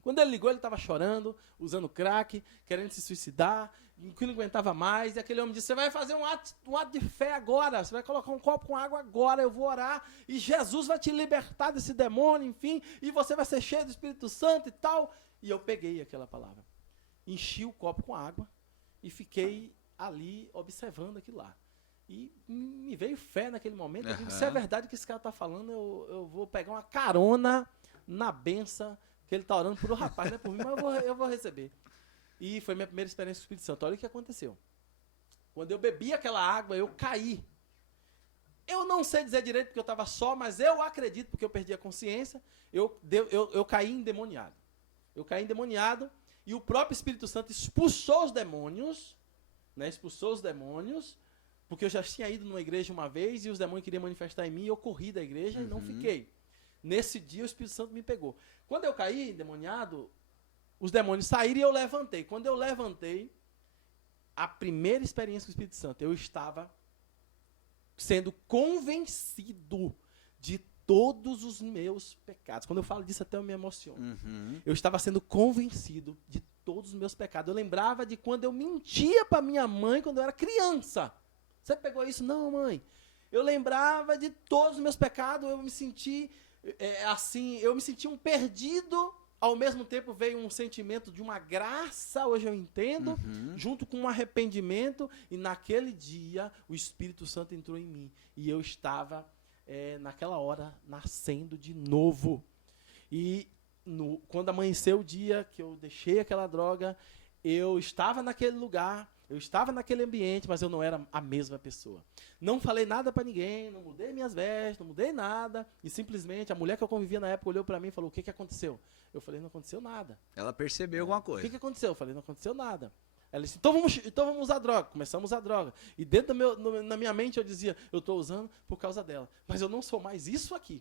Quando ele ligou, ele estava chorando, usando crack, querendo se suicidar, que não aguentava mais, e aquele homem disse, você vai fazer um ato de fé agora, você vai colocar um copo com água agora, eu vou orar, e Jesus vai te libertar desse demônio, enfim, e você vai ser cheio do Espírito Santo e tal. E eu peguei aquela palavra, enchi o copo com água, e fiquei ali observando aquilo lá. E me veio fé naquele momento. Eu digo, se é verdade que esse cara está falando, eu vou pegar uma carona na benção que ele está orando por um rapaz, não é por mim, mas eu vou receber. E foi minha primeira experiência com o Espírito Santo. Olha o que aconteceu. Quando eu bebi aquela água, eu caí. Eu não sei dizer direito porque eu estava só, mas eu acredito, porque eu perdi a consciência, eu caí endemoniado. Eu caí endemoniado e o próprio Espírito Santo expulsou os demônios, né, porque eu já tinha ido numa igreja uma vez e os demônios queriam manifestar em mim e eu corri da igreja e não fiquei. Nesse dia o Espírito Santo me pegou. Quando eu caí endemoniado, os demônios saíram e eu levantei. Quando eu levantei, a primeira experiência com o Espírito Santo, eu estava sendo convencido de todos os meus pecados. Quando eu falo disso até eu me emociono. Eu estava sendo convencido de todos os meus pecados. Eu lembrava de quando eu mentia para minha mãe quando eu era criança. Você pegou isso? Não, mãe. Eu lembrava de todos os meus pecados, eu me senti eu me senti um perdido, ao mesmo tempo veio um sentimento de uma graça, hoje eu entendo, junto com um arrependimento, e naquele dia o Espírito Santo entrou em mim, e eu estava, naquela hora, nascendo de novo. E quando amanheceu o dia que eu deixei aquela droga, eu estava naquele lugar, eu estava naquele ambiente, mas eu não era a mesma pessoa. Não falei nada para ninguém, não mudei minhas vestes, não mudei nada. E simplesmente, a mulher que eu convivia na época olhou para mim e falou, o que aconteceu? Eu falei, não aconteceu nada. Ela percebeu alguma coisa. O que aconteceu? Eu falei, não aconteceu nada. Ela disse, então vamos usar droga. Começamos a usar droga. E dentro na minha mente eu dizia, eu estou usando por causa dela. Mas eu não sou mais isso aqui.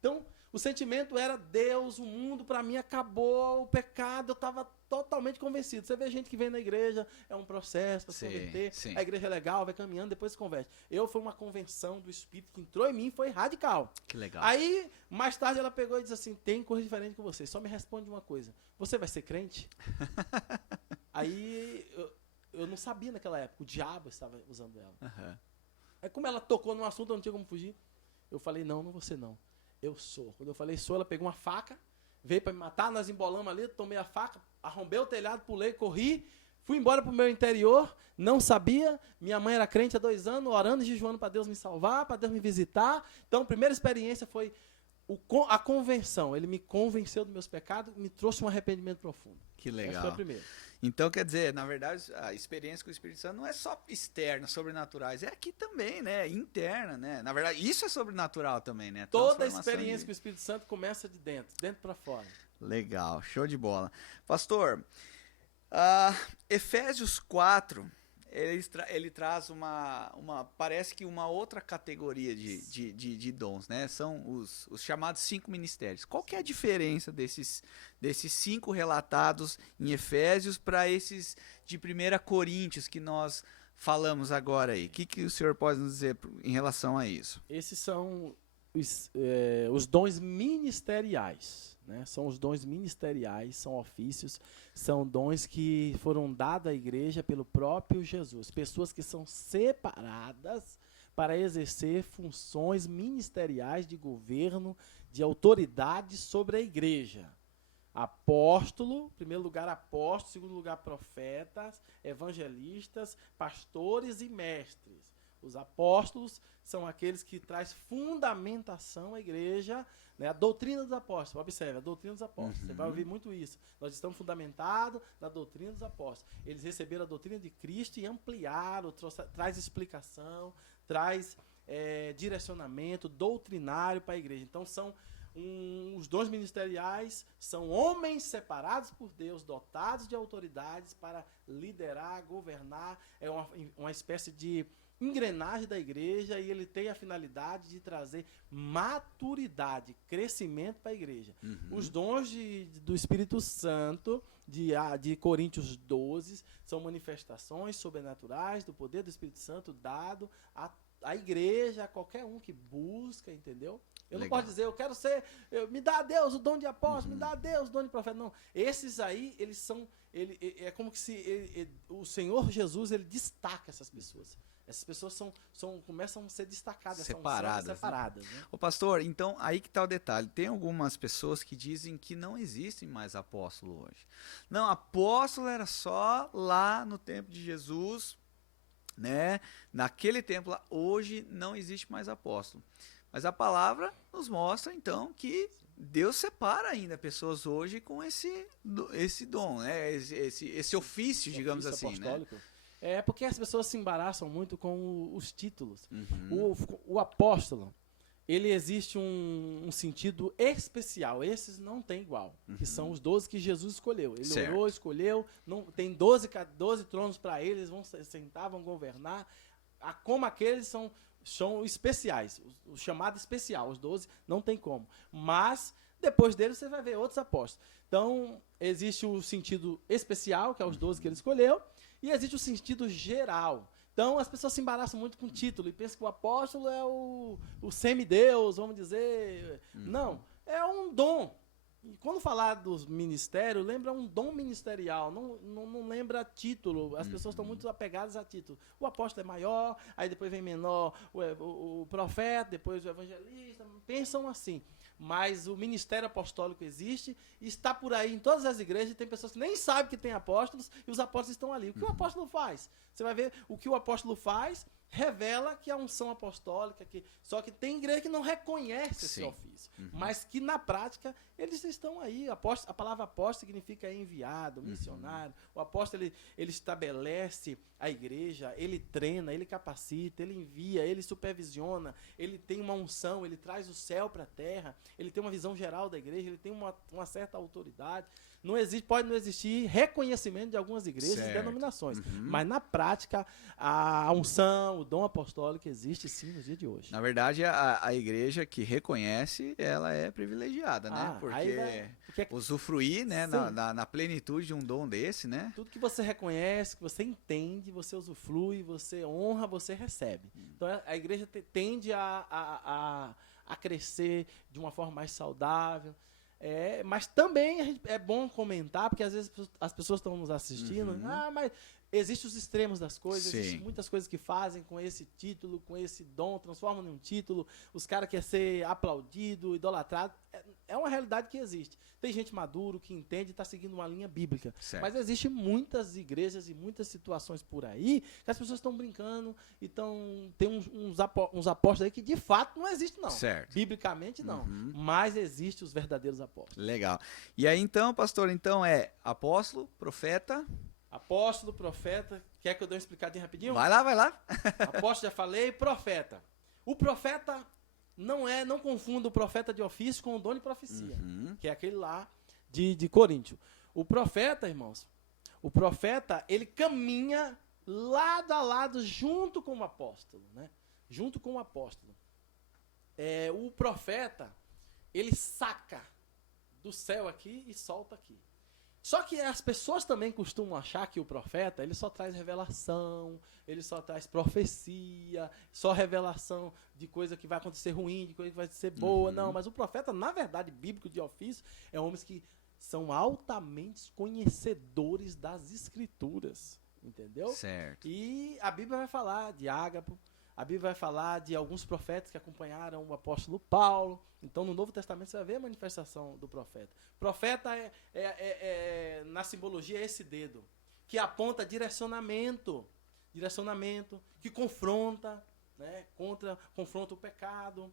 Então, o sentimento era Deus, o mundo para mim acabou, o pecado, eu estava totalmente convencido. Você vê gente que vem na igreja, é um processo para se converter, a igreja é legal, vai caminhando, depois se converte. Foi uma convenção do Espírito que entrou em mim, foi radical. Que legal. Aí, mais tarde ela pegou e disse assim, tem coisa diferente com você, só me responde uma coisa, você vai ser crente? Aí, eu não sabia naquela época, o diabo estava usando ela. Aí como ela tocou no assunto, eu não tinha como fugir, eu falei, não vou ser não. Eu sou. Quando eu falei sou, ela pegou uma faca, veio para me matar, nós embolamos ali, tomei a faca, arrombei o telhado, pulei, corri, fui embora pro meu interior, não sabia, minha mãe era crente há 2 anos, orando e jejuando para Deus me salvar, para Deus me visitar. Então, a primeira experiência foi a convenção. Ele me convenceu dos meus pecados, me trouxe um arrependimento profundo. Que legal. Essa foi a primeira. Então, quer dizer, na verdade, a experiência com o Espírito Santo não é só externa, sobrenaturais, é aqui também, né? Interna, né? Na verdade, isso é sobrenatural também, né? Toda a experiência com o Espírito Santo começa de dentro para fora. Legal, show de bola. Pastor, Efésios 4, ele traz parece que uma outra categoria de dons, né? São os chamados 5 ministérios. Qual que é a diferença desses 5 relatados em Efésios para esses de 1 Coríntios que nós falamos agora aí? O que o senhor pode nos dizer em relação a isso? Esses são os dons ministeriais. Né? São os dons ministeriais, são ofícios, são dons que foram dados à igreja pelo próprio Jesus. Pessoas que são separadas para exercer funções ministeriais de governo, de autoridade sobre a igreja. Apóstolo, em primeiro lugar apóstolo, em segundo lugar profetas, evangelistas, pastores e mestres. Os apóstolos são aqueles que trazem fundamentação à igreja, né? A doutrina dos apóstolos. Observe, a doutrina dos apóstolos. Você vai ouvir muito isso. Nós estamos fundamentados na doutrina dos apóstolos. Eles receberam a doutrina de Cristo e ampliaram, traz explicação, traz direcionamento doutrinário para a igreja. Então, os dons ministeriais são homens separados por Deus, dotados de autoridades para liderar, governar. É uma espécie de engrenagem da igreja, e ele tem a finalidade de trazer maturidade, crescimento para a igreja. Os dons do Espírito Santo, de Coríntios 12, são manifestações sobrenaturais do poder do Espírito Santo dado à igreja, a qualquer um que busca, entendeu? Eu não posso dizer, eu quero ser, me dá a Deus o dom de apóstolo, me dá a Deus o dom de profeta. Não, esses aí, eles são, é como que se o Senhor Jesus, ele destaca essas pessoas. Essas pessoas começam a ser destacadas, separadas. Né? Ô pastor, então aí que tá o detalhe. Tem algumas pessoas que dizem que não existem mais apóstolo hoje. Não, apóstolo era só lá no tempo de Jesus, né? Naquele tempo lá, hoje não existe mais apóstolo. Mas a palavra nos mostra então que Deus separa ainda pessoas hoje com esse dom, né? Esse ofício, digamos assim, apostólico. Né? É porque as pessoas se embaraçam muito com os títulos. O apóstolo, ele existe um sentido especial. Esses não tem igual. Que são os 12 que Jesus escolheu. Ele orou, escolheu. Tem 12 tronos para eles. Eles vão sentar, vão governar. Como aqueles são especiais. O chamado especial. Os 12 não tem como. Mas depois deles você vai ver outros apóstolos. Então, existe o sentido especial, que é os 12 que ele escolheu. E existe o sentido geral. Então, as pessoas se embaraçam muito com o título e pensam que o apóstolo é o semideus, vamos dizer. Não, é um dom. E quando falar dos ministérios, lembra um dom ministerial, não lembra título. As pessoas estão muito apegadas a título. O apóstolo é maior, aí depois vem menor o profeta, depois o evangelista. Pensam assim. Mas o ministério apostólico existe e está por aí em todas as igrejas, e tem pessoas que nem sabem que tem apóstolos e os apóstolos estão ali. O que o apóstolo faz? Você vai ver o que o apóstolo faz, revela que a unção apostólica, só que tem igreja que não reconhece esse ofício, mas que na prática eles estão aí. A palavra apóstolo significa enviado, missionário. O apóstolo ele estabelece a igreja, ele treina, ele capacita, ele envia, ele supervisiona, ele tem uma unção, ele traz o céu para a terra, ele tem uma visão geral da igreja, ele tem uma certa autoridade. Pode não existir reconhecimento de algumas igrejas e denominações, mas na prática a unção, o dom apostólico existe sim nos dias de hoje. Na verdade, a igreja que reconhece, ela é privilegiada, né? Porque usufruir, né, na plenitude de um dom desse, né? Tudo que você reconhece, que você entende, você usufrui, você honra, você recebe. Então a igreja tende a crescer de uma forma mais saudável. Mas também é bom comentar, porque às vezes as pessoas estão nos assistindo, mas existem os extremos das coisas, existem muitas coisas que fazem com esse título, com esse dom, transformam em um título, os caras querem ser aplaudido, idolatrado, é uma realidade que existe. Tem gente maduro que entende e está seguindo uma linha bíblica, mas existem muitas igrejas e muitas situações por aí que as pessoas estão brincando e tem uns apóstolos aí que de fato não existem não, biblicamente não, mas existem os verdadeiros apóstolos. Legal. E aí então, pastor, apóstolo, profeta... Apóstolo, profeta, quer que eu dê uma explicadinha rapidinho? Vai lá. Apóstolo, já falei, profeta. O profeta não confunda o profeta de ofício com o dom de profecia, que é aquele lá de Coríntios. O profeta, irmãos, ele caminha lado a lado junto com o apóstolo, né? Junto com o apóstolo. O profeta, ele saca do céu aqui e solta aqui. Só que as pessoas também costumam achar que o profeta, ele só traz revelação, ele só traz profecia, só revelação de coisa que vai acontecer ruim, de coisa que vai ser boa. Não, mas o profeta, na verdade, bíblico de ofício, é homens que são altamente conhecedores das escrituras, entendeu? Certo. E a Bíblia vai falar de Ágapo, A Bíblia vai falar de alguns profetas que acompanharam o apóstolo Paulo. Então, no Novo Testamento, você vai ver a manifestação do profeta. Profeta na simbologia, é esse dedo, que aponta direcionamento, que confronta, né, confronta o pecado,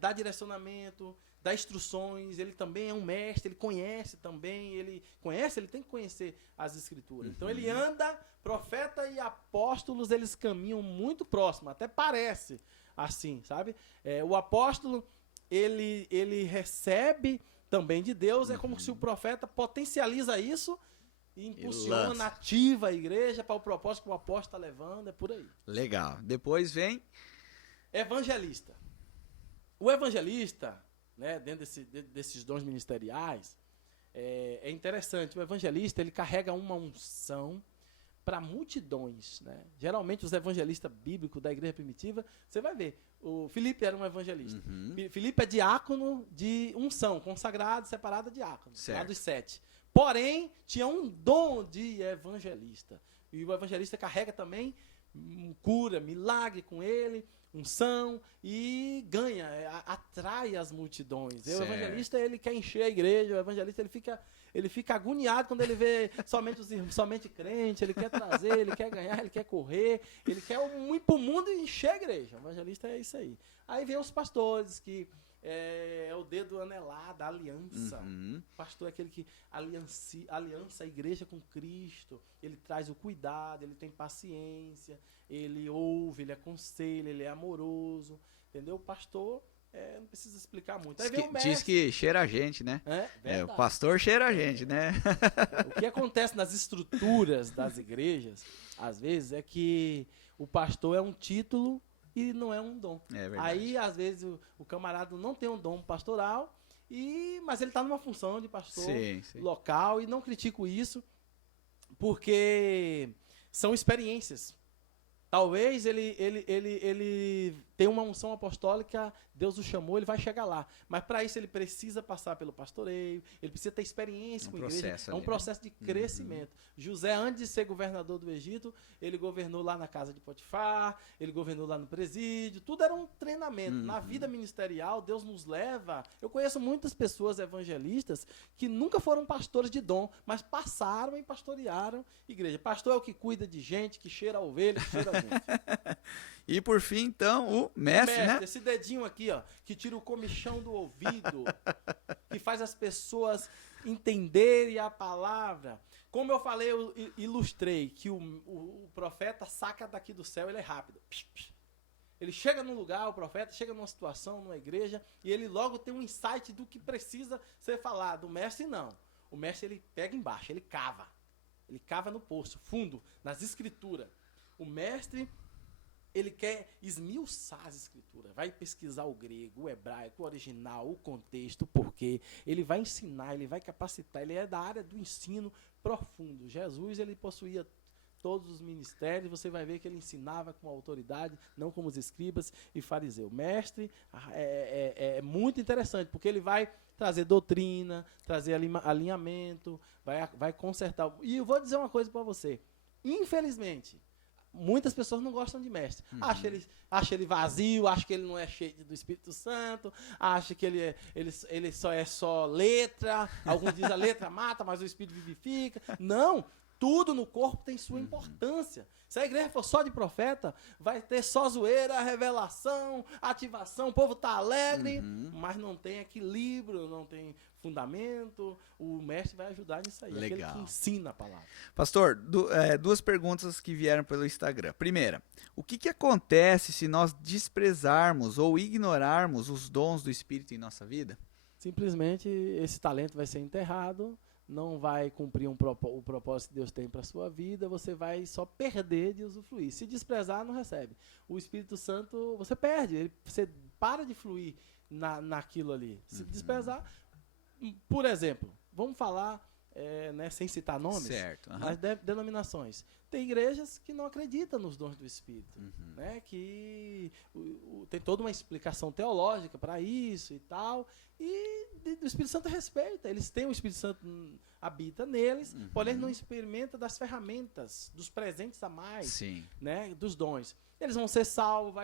dá direcionamento, dá instruções. Ele também é um mestre, ele conhece também, ele tem que conhecer as Escrituras. Então, ele anda, profeta e apóstolos, eles caminham muito próximo, até parece assim, sabe? O apóstolo, ele recebe também de Deus, é como se o profeta potencializa isso e impulsiona, ativa a igreja para o propósito que o apóstolo está levando, é por aí. Legal. Depois vem... Evangelista. O evangelista, né, dentro desses dons ministeriais, é interessante. O evangelista, ele carrega uma unção para multidões, né? Geralmente os evangelistas bíblicos da igreja primitiva, você vai ver, o Filipe era um evangelista. Filipe é diácono de unção, consagrado, separado diácono, lá dos 7. Porém, tinha um dom de evangelista. E o evangelista carrega também cura, milagre com ele, unção, e ganha, atrai as multidões. O evangelista, ele quer encher a igreja, o evangelista, ele fica agoniado quando ele vê somente crente, ele quer trazer, ele quer ganhar, ele quer correr, ele quer ir para o mundo e encher a igreja. O evangelista é isso aí. Aí vem os pastores, que é o dedo anelado, a aliança. O pastor é aquele que aliança a igreja com Cristo. Ele traz o cuidado, ele tem paciência, ele ouve, ele aconselha, ele é amoroso. Entendeu? O pastor, não precisa explicar muito. Aí vem o mestre. Diz que cheira a gente, né? O pastor cheira a gente, né? O que acontece nas estruturas das igrejas, às vezes, é que o pastor é um título e não é um dom. Aí, às vezes, o camarada não tem um dom pastoral, mas ele está numa função de pastor local, e não critico isso, porque são experiências. Talvez ele tenha uma unção apostólica, Deus o chamou, ele vai chegar lá. Mas para isso ele precisa passar pelo pastoreio, ele precisa ter experiência com a igreja. É um processo de crescimento. José, antes de ser governador do Egito, ele governou lá na casa de Potifar, ele governou lá no presídio, tudo era um treinamento. Na vida ministerial, Deus nos leva. Eu conheço muitas pessoas evangelistas que nunca foram pastores de dom, mas passaram e pastorearam igreja. Pastor é o que cuida de gente, que cheira a ovelha, que cheira a gente. E por fim, então, o mestre, né? Esse dedinho aqui, ó, que tira o comichão do ouvido, que faz as pessoas entenderem a palavra. Como eu falei, eu ilustrei que o profeta saca daqui do céu, ele é rápido. Ele chega num lugar, o profeta chega numa situação, numa igreja, e ele logo tem um insight do que precisa ser falado. O mestre não. O mestre, ele pega embaixo, ele cava. Ele cava no poço, fundo, nas escrituras. O mestre, ele quer esmiuçar as escrituras, vai pesquisar o grego, o hebraico, o original, o contexto, o porquê. Ele vai ensinar, ele vai capacitar, ele é da área do ensino profundo. Jesus, ele possuía todos os ministérios, você vai ver que ele ensinava com autoridade, não como os escribas e fariseus. Mestre é muito interessante, porque ele vai trazer doutrina, trazer alinhamento, vai consertar. E eu vou dizer uma coisa para você, infelizmente, muitas pessoas não gostam de mestre. Acha ele vazio, acha que ele não é cheio do Espírito Santo, acha que ele só é só letra. Alguns dizem a letra mata, mas o Espírito vivifica. Não, tudo no corpo tem sua importância. Se a igreja for só de profeta, vai ter só zoeira, revelação, ativação, o povo está alegre, mas não tem equilíbrio, não tem fundamento. O mestre vai ajudar nisso aí. Legal. Aquele que ensina a palavra. Pastor, duas perguntas que vieram pelo Instagram. Primeira, o que acontece se nós desprezarmos ou ignorarmos os dons do Espírito em nossa vida? Simplesmente esse talento vai ser enterrado, não vai cumprir o propósito que Deus tem para a sua vida, você vai só perder de usufruir. Se desprezar, não recebe. O Espírito Santo, você perde, você para de fluir naquilo ali. Se desprezar, por exemplo, vamos falar né, sem citar nomes, Certo. Aham. mas denominações. Tem igrejas que não acreditam nos dons do Espírito, né, que tem toda uma explicação teológica para isso e tal, e o Espírito Santo respeita. Eles têm o Espírito Santo habita neles, porém eles não experimentam das ferramentas, dos presentes a mais, Sim. né, dos dons. Eles vão ser salvos,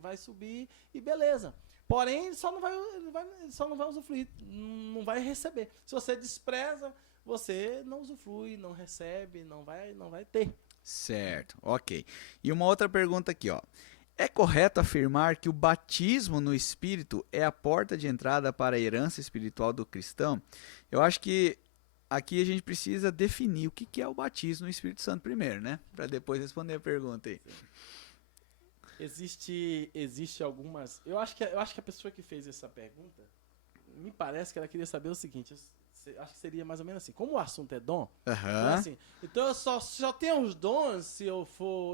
vai subir e beleza. Porém, ele só não vai usufruir, não vai receber. Se você despreza, você não usufrui, não recebe, não vai ter. Certo, ok. E uma outra pergunta aqui, ó. É correto afirmar que o batismo no Espírito é a porta de entrada para a herança espiritual do cristão? Eu acho que aqui a gente precisa definir o que é o batismo no Espírito Santo primeiro, né? Para depois responder a pergunta aí. Existe algumas... Eu acho que a pessoa que fez essa pergunta, me parece que ela queria saber o seguinte, acho que seria mais ou menos assim, como o assunto é dom, Aham. assim, então eu só tenho os dons se eu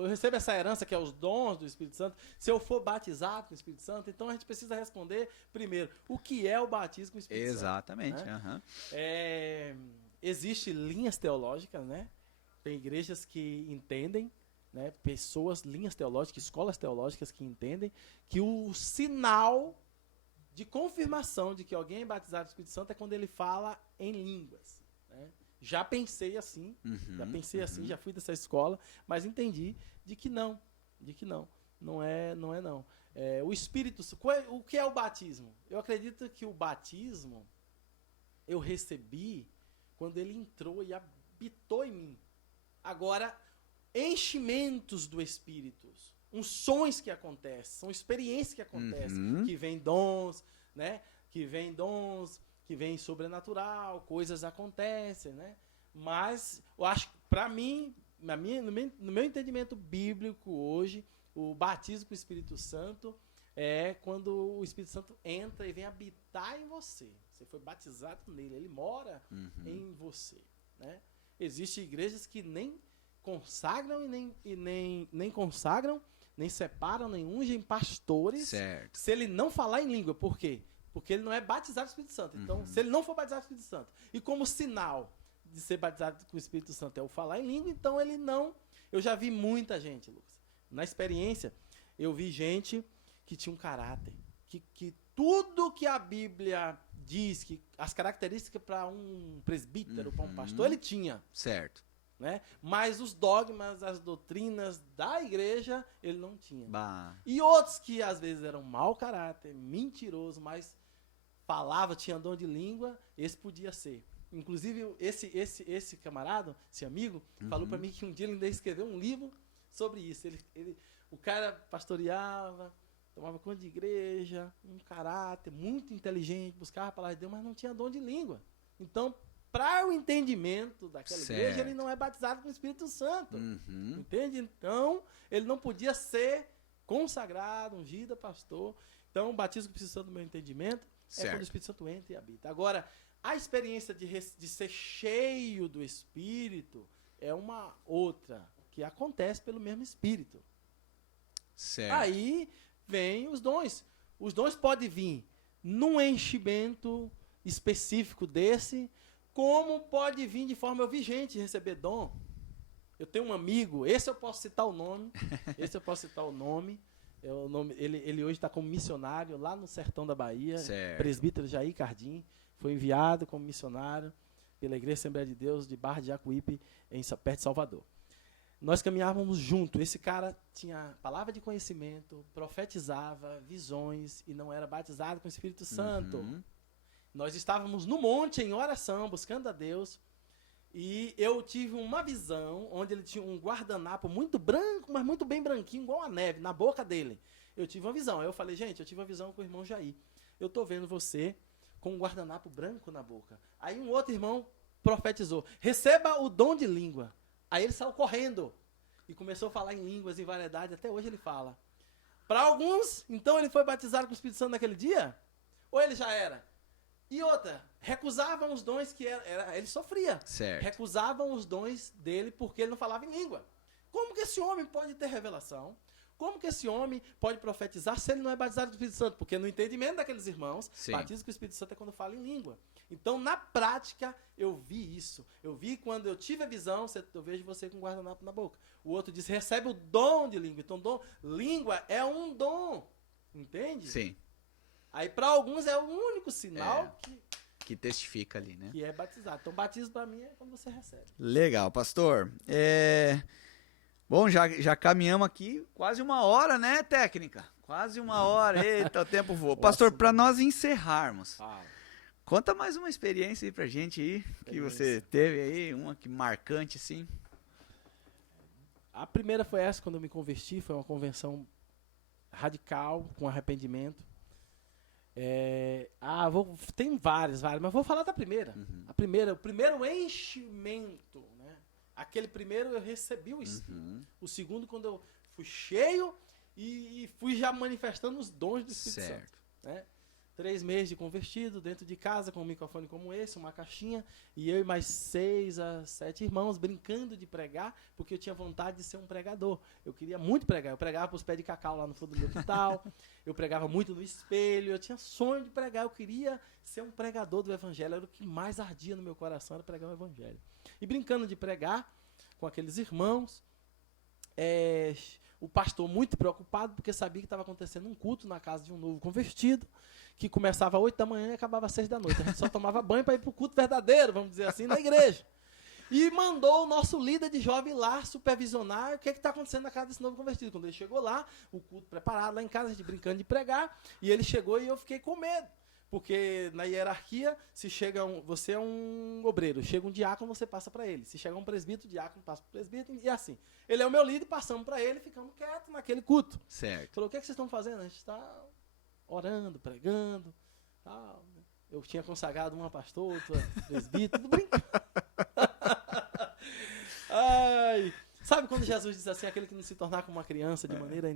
recebo essa herança que é os dons do Espírito Santo, se eu for batizado com o Espírito Santo. Então a gente precisa responder primeiro, o que é o batismo com o Espírito Exatamente. Santo? Aham. Existem linhas teológicas, né? Tem igrejas que entendem, né? Linhas teológicas, escolas teológicas que entendem que o sinal de confirmação de que alguém é batizado com o Espírito Santo é quando ele fala em línguas, né? Já pensei assim, já fui dessa escola, mas entendi de que não, não é. O Espírito, o que é o batismo? Eu acredito que o batismo eu recebi quando ele entrou e habitou em mim. Agora, enchimentos do Espírito, unções que acontecem, são experiências que acontecem, que vem dons, né? Que vem sobrenatural, coisas acontecem, né? Mas eu acho que, para mim, no meu entendimento bíblico hoje, o batismo com o Espírito Santo é quando o Espírito Santo entra e vem habitar em você. Você foi batizado nele, ele mora em você, né? Existem igrejas que nem consagram nem consagram, nem separam, nem ungem pastores, Certo. se ele não falar em língua. Por quê? Porque ele não é batizado com o Espírito Santo. Então, se ele não for batizado com o Espírito Santo, e como sinal de ser batizado com o Espírito Santo é o falar em língua, então ele não... Eu já vi muita gente, Lucas. Na experiência, eu vi gente que tinha um caráter, que tudo que a Bíblia diz, que as características para um presbítero, para um pastor, ele tinha. Certo. Né? Mas os dogmas, as doutrinas da igreja, ele não tinha. Bah. E outros que às vezes eram mau caráter, mentiroso, mas falava, tinha dom de língua, esse podia ser. Inclusive, esse camarada, esse amigo, falou para mim que um dia ele ainda escreveu um livro sobre isso. O cara pastoreava, tomava conta de igreja, um caráter muito inteligente, buscava a palavra de Deus, mas não tinha dom de língua. Então, para o entendimento daquela igreja, ele não é batizado com o Espírito Santo. Entende? Então, ele não podia ser consagrado, ungido, pastor. Então, o batismo com o Espírito Santo, no meu entendimento, é quando o Espírito Santo entra e habita. Agora, a experiência de ser cheio do Espírito é uma outra, que acontece pelo mesmo Espírito. Certo. Aí vem os dons. Os dons podem vir num enchimento específico desse, como pode vir de forma vigente receber dom. Eu tenho um amigo, esse eu posso citar o nome, ele hoje está como missionário lá no sertão da Bahia, certo. Presbítero Jair Cardim, foi enviado como missionário pela Igreja Assembleia de Deus de Barra de Jacuípe, perto de Salvador. Nós caminhávamos junto. Esse cara tinha palavra de conhecimento, profetizava visões e não era batizado com o Espírito Santo. Nós estávamos no monte em oração, buscando a Deus, e eu tive uma visão onde ele tinha um guardanapo muito branco, mas muito bem branquinho, igual a neve, na boca dele. Eu tive uma visão. Aí eu falei, gente, eu tive uma visão com o irmão Jair. Eu estou vendo você com um guardanapo branco na boca. Aí um outro irmão profetizou, receba o dom de língua. Aí ele saiu correndo e começou a falar em línguas, em variedade, até hoje ele fala. Para alguns, então ele foi batizado com o Espírito Santo naquele dia? Ou ele já era? E outra, recusavam os dons que ele sofria. Certo. Recusavam os dons dele porque ele não falava em língua. Como que esse homem pode ter revelação? Como que esse homem pode profetizar se ele não é batizado com o Espírito Santo? Porque no entendimento daqueles irmãos, Sim. batismo com o Espírito Santo é quando fala em língua. Então, na prática, eu vi isso. Eu vi quando eu tive a visão, eu vejo você com um guardanapo na boca. O outro diz, recebe o dom de língua. Então, língua é um dom. Entende? Sim. Aí, para alguns, é o único sinal que testifica ali, né? Que é batizado. Então, batismo para mim é quando você recebe. Legal, pastor. Bom, já caminhamos aqui quase 1 hora, né, técnica? Quase 1 hora. Eita, o tempo voa. Pastor, para nós encerrarmos, conta mais uma experiência aí pra gente aí, que você teve aí, uma que marcante, assim. A primeira foi essa, quando eu me converti, foi uma convenção radical, com arrependimento. Tem várias, mas vou falar da primeira. Uhum. O primeiro enchimento, né? Aquele primeiro eu recebi o Espírito. Uhum. O segundo, quando eu fui cheio e fui já manifestando os dons do Espírito Santo. Né? 3 meses de convertido, dentro de casa, com um microfone como esse, uma caixinha, e eu e mais 6 a 7 irmãos brincando de pregar, porque eu tinha vontade de ser um pregador. Eu queria muito pregar. Eu pregava para os pés de cacau lá no fundo do meu quintal, eu pregava muito no espelho, eu tinha sonho de pregar, eu queria ser um pregador do evangelho, era o que mais ardia no meu coração, era pregar o evangelho. E brincando de pregar com aqueles irmãos, o pastor muito preocupado, porque sabia que estava acontecendo um culto na casa de um novo convertido, que começava às 8 da manhã e acabava às 6 da noite. A gente só tomava banho para ir para o culto verdadeiro, vamos dizer assim, na igreja. E mandou o nosso líder de jovem lá supervisionar o que está acontecendo na casa desse novo convertido. Quando ele chegou lá, o culto preparado lá em casa, a gente brincando de pregar, e ele chegou e eu fiquei com medo. Porque na hierarquia, se chega você é um obreiro, chega um diácono, você passa para ele. Se chega um presbítero, o diácono passa para o presbítero, e assim. Ele é o meu líder, passamos para ele, ficamos quietos naquele culto. Certo. Falou, o que vocês estão fazendo? A gente está orando, pregando, tal. Eu tinha consagrado uma pastor, outra presbítero, tudo brincando. Ai, sabe quando Jesus diz assim, aquele que não se tornar como uma criança, de maneira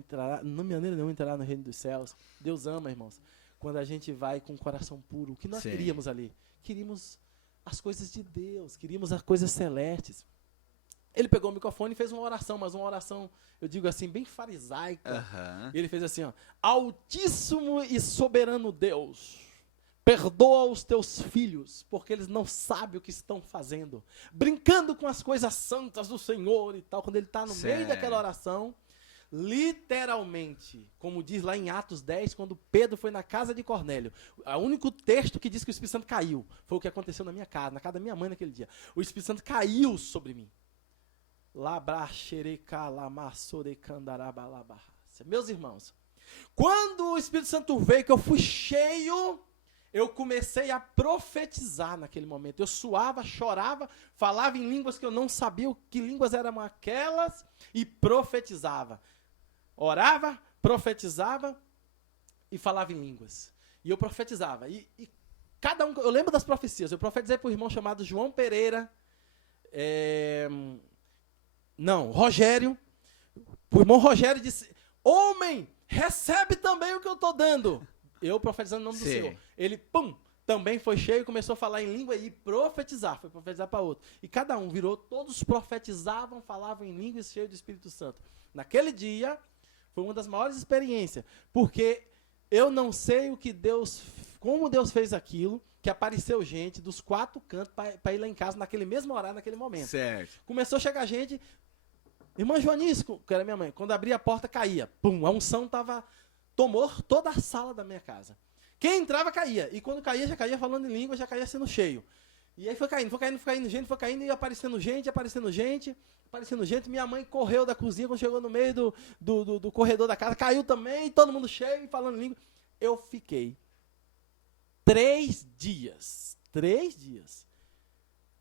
não entrará no reino dos céus. Deus ama, irmãos. Quando a gente vai com o coração puro, o que nós queríamos ali? Queríamos as coisas de Deus, queríamos as coisas celestes. Ele pegou o microfone e fez uma oração, mas uma oração, eu digo assim, bem farisaica. Uhum. E ele fez assim, ó, Altíssimo e soberano Deus, perdoa os teus filhos, porque eles não sabem o que estão fazendo, brincando com as coisas santas do Senhor e tal. Quando ele está no meio daquela oração, literalmente, como diz lá em Atos 10, quando Pedro foi na casa de Cornélio, o único texto que diz que o Espírito Santo caiu, foi o que aconteceu na minha casa, na casa da minha mãe naquele dia. O Espírito Santo caiu sobre mim. Meus irmãos, quando o Espírito Santo veio, que eu fui cheio, eu comecei a profetizar naquele momento. Eu suava, chorava, falava em línguas que eu não sabia que línguas eram aquelas e profetizava. Orava, profetizava e falava em línguas. E eu profetizava. E cada um, eu lembro das profecias. Eu profetizei para o irmão chamado João Pereira, Rogério. O irmão Rogério disse, homem, recebe também o que eu estou dando. Eu profetizando o nome do Senhor. Ele, também foi cheio, começou a falar em língua e profetizar. Foi profetizar para outro. E cada um virou, todos profetizavam, falavam em língua e cheio do Espírito Santo. Naquele dia, foi uma das maiores experiências. Porque eu não sei como Deus fez aquilo, que apareceu gente dos 4 cantos para ir lá em casa naquele mesmo horário, naquele momento. Certo. Começou a chegar gente. Irmã Joanice, que era minha mãe, quando abria a porta, caía. A unção tomou toda a sala da minha casa. Quem entrava, caía. E quando caía, já caía falando em língua, já caía sendo cheio. E aí foi caindo, gente, foi caindo e aparecendo gente. Minha mãe correu da cozinha, quando chegou no meio do corredor da casa, caiu também, todo mundo cheio, falando em língua. Eu fiquei 3 dias,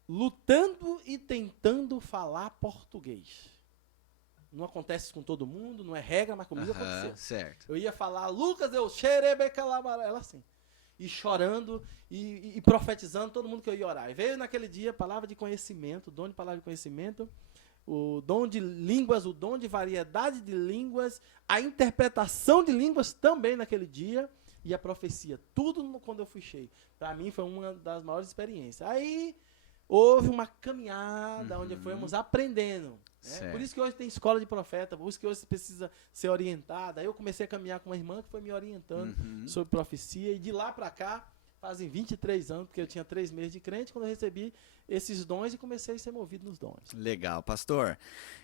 lutando e tentando falar português. Não acontece com todo mundo, não é regra, mas comigo aconteceu. Certo. Eu ia falar, Lucas, ela assim. E chorando e profetizando todo mundo que eu ia orar. E veio naquele dia palavra de conhecimento, o dom de palavra de conhecimento, o dom de línguas, o dom de variedade de línguas, a interpretação de línguas também naquele dia e a profecia. Tudo quando eu fui cheio. Para mim foi uma das maiores experiências. Aí houve uma caminhada onde fomos aprendendo. Né? Por isso que hoje tem escola de profeta, por isso que hoje precisa ser orientada. Aí eu comecei a caminhar com uma irmã que foi me orientando sobre profecia, e de lá para cá Fazem 23 anos, porque eu tinha 3 meses de crente, quando eu recebi esses dons e comecei a ser movido nos dons. Legal, pastor.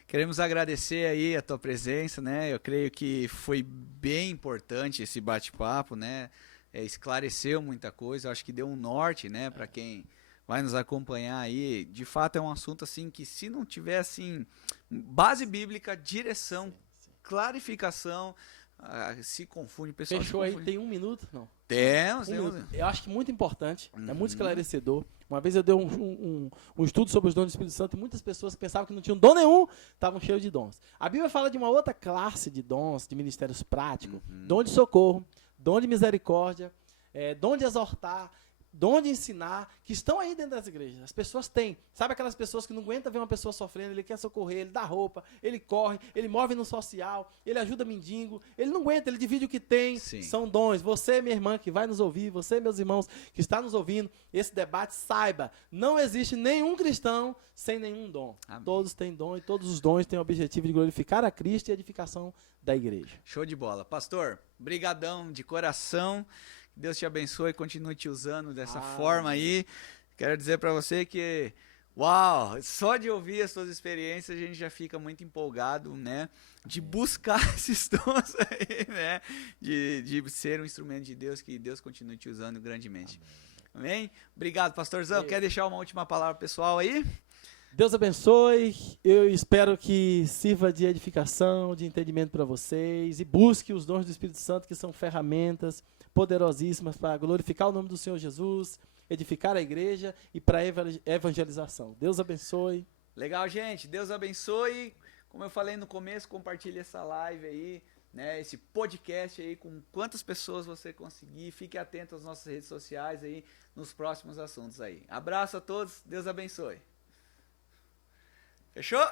Queremos agradecer aí a tua presença, né? Eu creio que foi bem importante esse bate-papo, né? Esclareceu muita coisa, eu acho que deu um norte, né, para quem vai nos acompanhar aí. De fato é um assunto assim que se não tiver assim base bíblica, direção, clarificação, se confunde, o pessoal. Fechou aí, tem 1 minuto? Não. Temos. Eu acho que muito importante, é muito esclarecedor. Uma vez eu dei um estudo sobre os dons do Espírito Santo e muitas pessoas que pensavam que não tinham dom nenhum, estavam cheios de dons. A Bíblia fala de uma outra classe de dons, de ministérios práticos, dom de socorro, dom de misericórdia, dom de exortar, dom de ensinar, que estão aí dentro das igrejas. As pessoas têm. Sabe aquelas pessoas que não aguentam ver uma pessoa sofrendo, ele quer socorrer, ele dá roupa, ele corre, ele move no social, ele ajuda mendigo, ele não aguenta, ele divide o que tem. Sim. São dons. Você, minha irmã, que vai nos ouvir, você, meus irmãos, que está nos ouvindo, esse debate, saiba, não existe nenhum cristão sem nenhum dom. Amém. Todos têm dom e todos os dons têm o objetivo de glorificar a Cristo e a edificação da igreja. Show de bola. Pastor, brigadão de coração. Deus te abençoe e continue te usando dessa forma aí. Quero dizer para você que, uau, só de ouvir as suas experiências a gente já fica muito empolgado, né? De buscar esses dons aí, né? De ser um instrumento de Deus, que Deus continue te usando grandemente. Amém? Obrigado, pastorzão. Quer deixar uma última palavra pessoal aí? Deus abençoe, eu espero que sirva de edificação, de entendimento para vocês, e busque os dons do Espírito Santo, que são ferramentas poderosíssimas para glorificar o nome do Senhor Jesus, edificar a igreja e para evangelização. Deus abençoe. Legal, gente. Deus abençoe. Como eu falei no começo, compartilhe essa live aí, né, esse podcast aí com quantas pessoas você conseguir. Fique atento às nossas redes sociais aí nos próximos assuntos aí. Abraço a todos. Deus abençoe. Fechou?